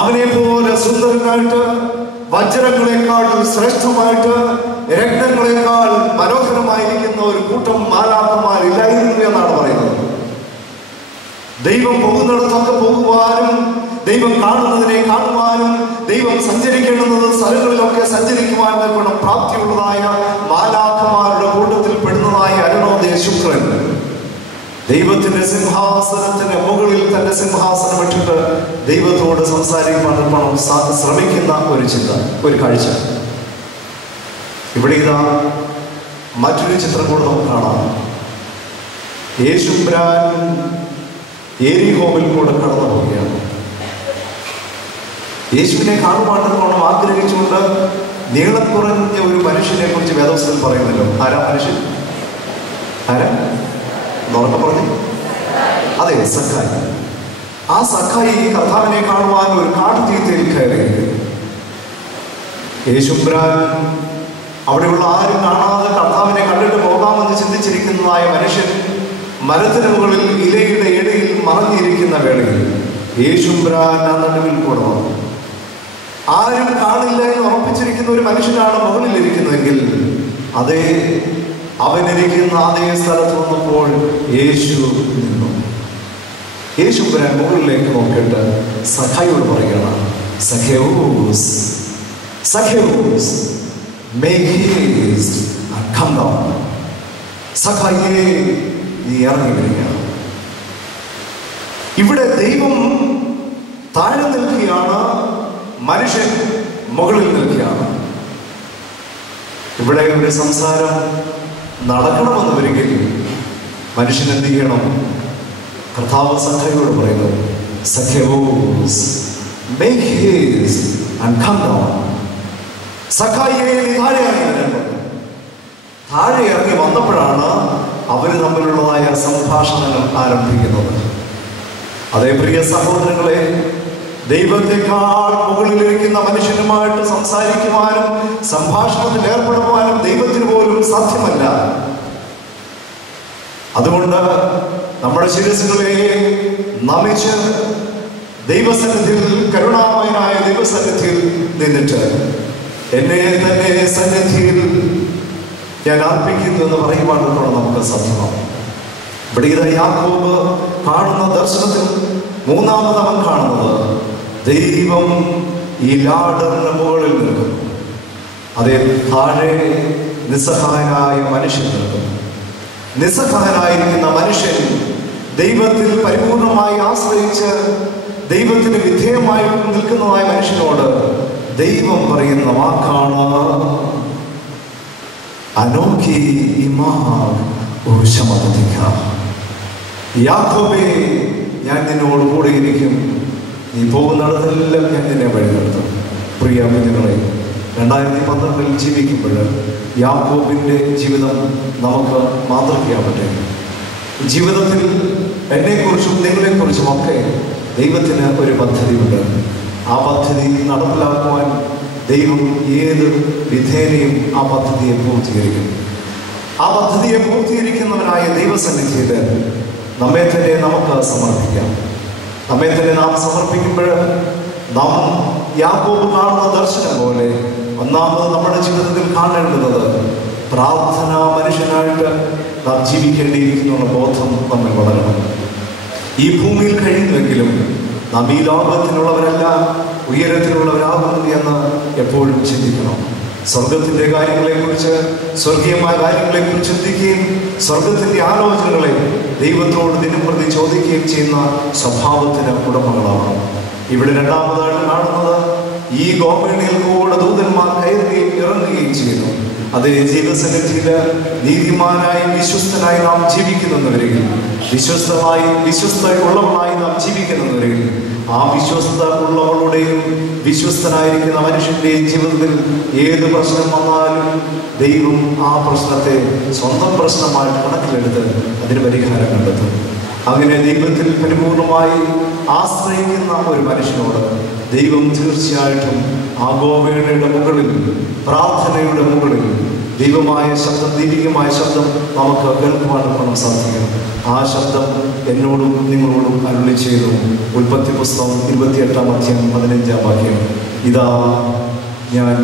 അവനെ പോലെ സുന്ദരനായിട്ട്, വജ്രങ്ങളെക്കാൾ ശ്രേഷ്ഠമായിട്ട്, രത്നങ്ങളെക്കാൾ മനോഹരമായിരിക്കുന്ന ഒരു കൂട്ടം മാലാഖമാരില്ലായിരുന്നു എന്നാണ് പറയുന്നത്. ദൈവം പോകുന്നിടത്തൊക്കെ പോകുവാനും ദൈവം കാണുന്നതിനെ കാണുവാനും ദൈവം സഞ്ചരിക്കേണ്ടുന്ന സ്ഥലങ്ങളിലൊക്കെ സഞ്ചരിക്കുവാനും പ്രാപ്തിയുള്ളതായ മാലാഖമാരുടെ കൂട്ടത്തിൽ പെടുന്നതായ അരുണോദയ ശുക്രൻ ദൈവത്തിന്റെ സിംഹാസനത്തിന് മുകളിൽ തന്റെ സിംഹാസനം ഇട്ടിട്ട് ദൈവത്തോട് സംസാരിക്കാൻ ശ്രമിക്കുന്ന ഒരു ചിന്ത, ഒരു കാഴ്ച. ഇവിടെ ഇതാ മറ്റൊരു ചിത്രം കൂടെ നമുക്ക് കാണാം. യേശുബ്രാൻ എരിഹോവിൽ കൂടെ കടന്നു പോവുകയാണ്. യേശുവിനെ കാണുവാൻ ആഗ്രഹിച്ചുകൊണ്ട് നീളം കുറഞ്ഞ ഒരു മനുഷ്യനെ കുറിച്ച് വേദപുസ്തകത്തിൽ പറയുന്നല്ലോ. ആരാ മനുഷ്യൻ? ആരാ? നോർക്ക പറഞ്ഞു. അതെ, സഖായി. ആ സഖായി കർത്താവിനെ കാണുവാൻ ഒരു കാട്ടുതീറ്റയിൽ കയറി. യേശുബ്രാൻ അവിടെയുള്ള ആരും കാണാതെ കർത്താവിനെ കണ്ടിട്ട് പോകാമെന്ന് ചിന്തിച്ചിരിക്കുന്നതായ മനുഷ്യൻ മരത്തിന് മുകളിൽ ഇലയുടെ ഇടയിൽ മറഞ്ഞിരിക്കുന്ന വേളയിൽ യേശുബ്രാൻ ആ നടുവിൽ കൂടെ വന്നു. ആരും കാണില്ല എന്ന് ഉറപ്പിച്ചിരിക്കുന്ന ഒരു മനുഷ്യനാണ് മുകളിലിരിക്കുന്നതെങ്കിൽ അതേ അവനിരിക്കുന്ന അതേ സ്ഥലത്ത് വന്നപ്പോൾ യേശു നിന്നു. യേശുബ്രാൻ മുകളിലേക്ക് നോക്കിയിട്ട് സഖായിയോട് പറയുകയാണ്, സഖേവൂസ്, സഖേവൂസ്, make haste and come down. സഖായിയെ, നീ ഇറങ്ങി വരിക. ഇവിടെ ദൈവം താഴെ നിൽക്കുകയാണ്, മനുഷ്യൻ മുകളിൽ നിൽക്കുകയാണ്. ഇവിടെ ഒരു സംസാരം നടക്കണമെന്ന് വരികിൽ മനുഷ്യൻ എന്ത് ചെയ്യണം? കർത്താവ് സഖായിയോട് പറയുന്നു, സഖേവൂസ്, make haste and come down. സഖായിയെ, നീ താഴെ ഇറങ്ങി വരാൻ പറഞ്ഞു. താഴെ ഇറങ്ങി വന്നപ്പോഴാണ് അവർ തമ്മിലുള്ളതായ സംഭാഷണങ്ങൾ ആരംഭിക്കുന്നത്. അതേ പ്രിയ സഹോദരങ്ങളെ, ദൈവത്തെക്കാൾ മുകളിലിരിക്കുന്ന മനുഷ്യനുമായിട്ട് സംസാരിക്കുവാനും സംഭാഷണത്തിൽ ഏർപ്പെടുവാനും ദൈവത്തിന് പോലും സാധ്യമല്ല. അതുകൊണ്ട് നമ്മുടെ ശിരസ്സുകളെ നമിച്ച് ദൈവസന്നിധിയിൽ, കരുണാമയനായ ദൈവസന്നിധിയിൽ നിന്നിട്ട് എന്നെ തന്നെ സന്നിധിയിൽ ഞാൻ അർപ്പിക്കുന്നു എന്ന് പറയുവാനുള്ള നമുക്ക് സാധ്യമാണ്. ഇവിടെ ഇത് യാക്കോബ് കാണുന്ന ദർശനത്തിൽ മൂന്നാമത് അവൻ കാണുന്നത് ദൈവം ഈ ലാഡറിന് മുകളിൽ നിൽക്കുന്നു. അതേ താഴെ നിസ്സഹായനായ മനുഷ്യൻ നിൽക്കുന്നു. നിസ്സഹായനായിരിക്കുന്ന മനുഷ്യൻ ദൈവത്തിൽ പരിപൂർണമായി ആശ്രയിച്ച് ദൈവത്തിന് വിധേയമായി നിൽക്കുന്നതായ മനുഷ്യനോട് ദൈവം പറയുന്ന വാക്കാണ്, അനോഖി ഇമാഗ് ഊഷമതിക്ക. യാക്കോബേ, ഞാൻ നിന്നോട് കൂടെ ഇരിക്കും, നീ പോകുന്നിടത്തെല്ലാം ഞാൻ നിന്നെ വഴി നടത്തും. പ്രിയ കുഞ്ഞുങ്ങളെ, 2012 ജീവിക്കുമ്പോൾ യാക്കോബിൻ്റെ ജീവിതം നമുക്ക് മാതൃകയാവട്ടെ. ജീവിതത്തിൽ എന്നെക്കുറിച്ചും നിങ്ങളെക്കുറിച്ചും ഒക്കെ ദൈവത്തിന് ഒരു പദ്ധതിയുണ്ട്. ആ പദ്ധതി നടപ്പിലാക്കുവാൻ ദൈവം ഏത് വിധേനയും ആ പദ്ധതിയെ പൂർത്തീകരിക്കും. ആ പദ്ധതിയെ പൂർത്തീകരിക്കുന്നവനായ ദൈവസന്നിധിയിൽ നമ്മെ തന്നെ നമുക്ക് സമർപ്പിക്കാം. നമ്മെ തന്നെ നാം സമർപ്പിക്കുമ്പോൾ നാം യാക്കോബ് കാണുന്ന ദർശനം പോലെ ഒന്നാമത് നമ്മുടെ ജീവിതത്തിൽ കാണേണ്ടുന്നത് പ്രാർത്ഥനാ മനുഷ്യനായിട്ട് നാം ജീവിക്കേണ്ടിയിരിക്കുന്ന ബോധം നമ്മിൽ വളരണം. ഈ ഭൂമിയിൽ കഴിയുന്നുവെങ്കിലും നാം ഈ ലോകത്തിലുള്ളവരല്ല, ഉയരത്തിലുള്ളവരാകുന്നു എന്ന് എപ്പോഴും ചിന്തിക്കണം. സ്വർഗത്തിൻ്റെ കാര്യങ്ങളെക്കുറിച്ച്, സ്വർഗീയമായ കാര്യങ്ങളെക്കുറിച്ച് ചിന്തിക്കുകയും സ്വർഗത്തിൻ്റെ ആലോചനകളെ ദൈവത്തോട് ദിനംപ്രതി ചോദിക്കുകയും ചെയ്യുന്ന സ്വഭാവത്തിന് ഉടമകളാണ്. ഇവിടെ രണ്ടാമതായിട്ട് കാണുന്നത് ഈ ഗോപേണിയിൽ കൂടെ ദൂതന്മാർ കയറുകയും ഇറങ്ങുകയും ചെയ്യുന്നു. അതേ ദൈവസന്നിധിയിൽ നീതിമാനായി വിശ്വസ്തനായി നാം ജീവിക്കുന്നവരെങ്കിൽ, വിശ്വസ്തയുള്ളവളായി നാം ജീവിക്കുന്നവരെങ്കിൽ, ആ വിശ്വസ്ത ഉള്ളവളുടെയും വിശ്വസ്തനായിരിക്കുന്ന മനുഷ്യൻ്റെയും ജീവിതത്തിൽ ഏത് പ്രശ്നം വന്നാലും ദൈവം ആ പ്രശ്നത്തെ സ്വന്തം പ്രശ്നമായി കണക്കിലെടുത്ത് അതിന് പരിഹാരം കണ്ടെത്തും. അങ്ങനെ ദൈവത്തിൽ പരിപൂർണമായി ആശ്രയിക്കുന്ന ഒരു മനുഷ്യനോട് ദൈവം തീർച്ചയായിട്ടും ആ ഗോവേണയുടെ മുകളിൽ, പ്രാർത്ഥനയുടെ മുകളിൽ ദൈവമായ ശബ്ദം, ദൈവികമായ ശബ്ദം നമുക്ക് കേൾക്കുവാനും സാധിക്കും. ആ ശബ്ദം എന്നോടും നിങ്ങളോടും അരുളി ചെയ്തു. ഉൽപ്പത്തി പുസ്തകം 28-ാം അധ്യായം 15-ാം വാക്യം, ഇതാ ഞാൻ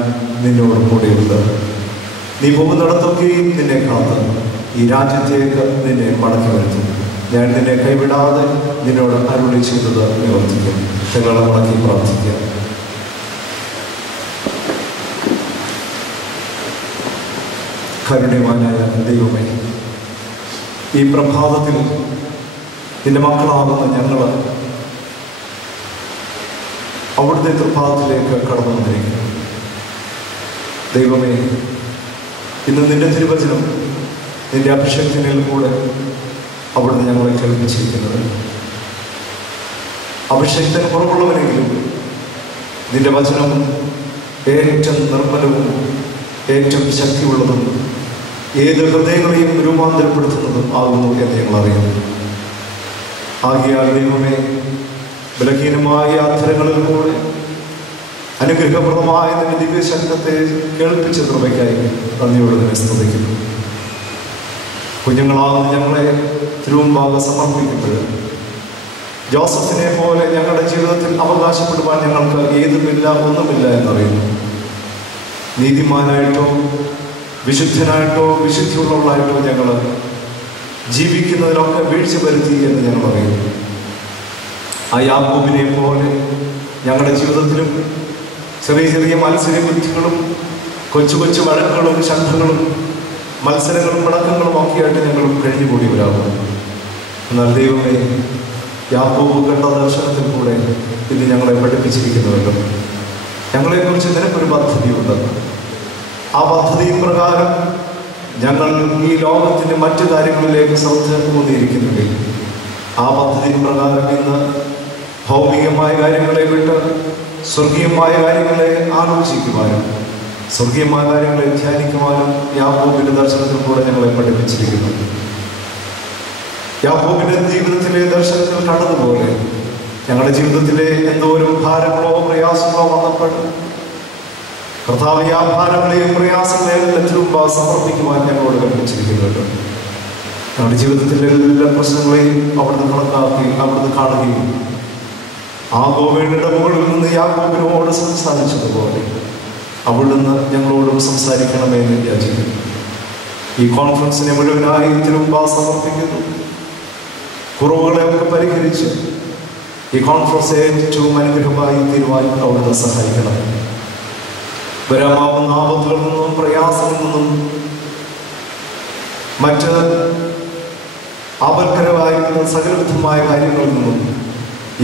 നിന്നോട് കൂടെയുണ്ട്, നീ പോകുന്നിടത്തൊക്കെയും നിന്നെ കാത്ത് ഈ രാജ്യത്തേക്ക് നിന്നെ മടക്കി വരുത്തും, ഞാൻ നിന്നെ കൈവിടാതെ നിന്നോട് അരുളി ചെയ്തത് നിവർത്തിക്കും. ഞങ്ങളെ മടക്കി പ്രാർത്ഥിക്കാം. കരുണ്യവാനായ ദൈവമേ, ഈ പ്രഭാതത്തിൽ നിന്റെ മക്കളാകുന്ന ഞങ്ങൾ അവിടുത്തെ കൃപാത്തിലേക്ക് കടന്നു വന്നിരിക്കുന്നു. ദൈവമേ, ഇന്ന് നിന്റെ തിരുവചനം നിന്റെ അഭിഷേകത്തിനിൽ കൂടെ അവിടുന്ന് ഞങ്ങളെ കേൾപ്പിച്ചിരിക്കുന്നത്. അഭിഷേകത്തിന് കുറവുള്ളവരെങ്കിലും നിന്റെ വചനം ഏറ്റവും നിർമ്മലവും ഏറ്റവും ശക്തിയുള്ളതും ഏത് ഹൃദയങ്ങളെയും രൂപാന്തരപ്പെടുത്തുന്നതും ആകുന്നു എന്ന് ഞങ്ങൾ അറിയുന്നു. ആകിയാൽ ദൈവമേ, ബലഹീനമായ അധരങ്ങളിൽ കൂടെ അനുഗ്രഹപ്രദമായ നിന്റെ ദിവ്യശബ്ദത്തെ കേൾപ്പിച്ച കൃപയ്ക്കായി നന്ദിയോട് തന്നെ സ്തുതിക്കുന്നു. കുഞ്ഞുങ്ങളാകുന്ന ഞങ്ങളെ തിരുമുമ്പാകെ സമർപ്പിക്കുമ്പോൾ ജോസഫിനെ പോലെ ഞങ്ങളുടെ ജീവിതത്തിൽ അവകാശപ്പെടുവാൻ ഞങ്ങൾക്ക് ഏതുമില്ല, ഒന്നുമില്ല എന്നറിയുന്നു. നീതിമാനായിട്ടോ വിശുദ്ധനായിട്ടോ വിശുദ്ധിയുള്ളവളായിട്ടോ ഞങ്ങൾ ജീവിക്കുന്നതിനൊക്കെ വീഴ്ച വരുത്തി എന്ന് ഞങ്ങൾ അറിയുന്നു. ആ യാക്കോബിനെ പോലെ ഞങ്ങളുടെ ജീവിതത്തിലും ചെറിയ ചെറിയ മത്സര ബുദ്ധികളും കൊച്ചു കൊച്ചു വഴക്കുകളും ശബ്ദങ്ങളും മത്സരങ്ങളും വടക്കങ്ങളും ഒക്കെയായിട്ട് ഞങ്ങളും കഴിഞ്ഞുകൂടിയവരാകും. എന്നാൽ ദൈവമേ, യാക്കോബ് കണ്ട ദർശനത്തിൽ കൂടെ ഇത് ഞങ്ങളെ പഠിപ്പിച്ചിരിക്കുന്നുവല്ലോ. ഞങ്ങളെക്കുറിച്ച് നിനക്കൊരു പദ്ധതിയുണ്ട്. ആ പദ്ധതി പ്രകാരം ഞങ്ങൾ ഈ ലോകത്തിൻ്റെ മറ്റു കാര്യങ്ങളിലേക്ക് ശ്രദ്ധ ഊന്നിയിരിക്കുന്നുണ്ടെങ്കിൽ ആ പദ്ധതി പ്രകാരം ഇന്ന് ഭൗമികമായ കാര്യങ്ങളെ വിട്ട് സ്വർഗീയമായ കാര്യങ്ങളെ ആലോചിക്കുവാനും സ്വർഗീയമായ കാര്യങ്ങളെ ധ്യാനിക്കുവാനും യാക്കോബിന്റെ ദർശനത്തിൽ കൂടെ ഞങ്ങളെ പഠിപ്പിച്ചിരിക്കുന്നു. യാക്കോബിന്റെ ജീവിതത്തിലെ ദർശനത്തിൽ കണ്ടതുപോലെ ഞങ്ങളുടെ ജീവിതത്തിലെ എന്തോരം ഭാരങ്ങളോ പ്രയാസങ്ങളോ വന്നപ്പോൾ കർത്താവ് ആ ഭാരങ്ങളെയും പ്രയാസങ്ങളെയും സമർപ്പിക്കുവാൻ ഞങ്ങളോട് കൽപ്പിച്ചിരിക്കുന്നുണ്ട്. ഞങ്ങളുടെ ജീവിതത്തിലെ എല്ലാ പ്രശ്നങ്ങളെയും അവിടുന്ന് കണക്കാക്കി അവിടുന്ന് കാണുകയും ആ ഗോവേണിയുടെ മുകളിൽ നിന്ന് യാക്കോബിനോട് സംസാരിച്ചതുപോലെ അവിടുന്ന് ഞങ്ങളോടും സംസാരിക്കണമെന്ന് യാചിക്കുന്നു. ഈ കോൺഫറൻസിനെ മുഴുവനായി തിരുമുമ്പാ സമർപ്പിക്കുന്നു. കുറവുകളെയൊക്കെ പരിഹരിച്ച് ഈ കോൺഫറൻസ് ഏറ്റവും അനുഗ്രഹമായി തീരുവാൻ അവിടുന്ന് സഹായിക്കണം. വരാമാവുന്ന ആപത്തുകളിൽ നിന്നും പ്രയാസങ്ങളിൽ നിന്നും മറ്റ് ആപൽക്കരമായിരുന്ന സകലവിധമായ കാര്യങ്ങളിൽ നിന്നും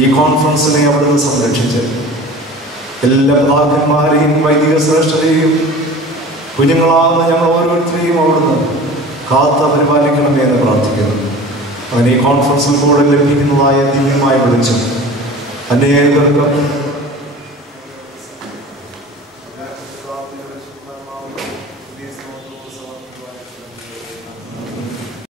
ഈ കോൺഫറൻസിനെ അവിടുന്ന് സംരക്ഷിച്ച് എല്ലാ പിതാക്കന്മാരെയും വൈദിക ശ്രേഷ്ഠരെയും കുഞ്ഞുങ്ങളാകുന്ന ഞങ്ങൾ ഓരോരുത്തരെയും അവിടുന്ന് കാത്ത് പരിപാലിക്കണമേ എന്ന് പ്രാർത്ഥിക്കുന്നു. അങ്ങനെ ഈ കോൺഫറൻസിൽ കൂടെ ലഭിക്കുന്നതായ ദിവ്യമായ വെളിച്ചം അനേകർക്ക്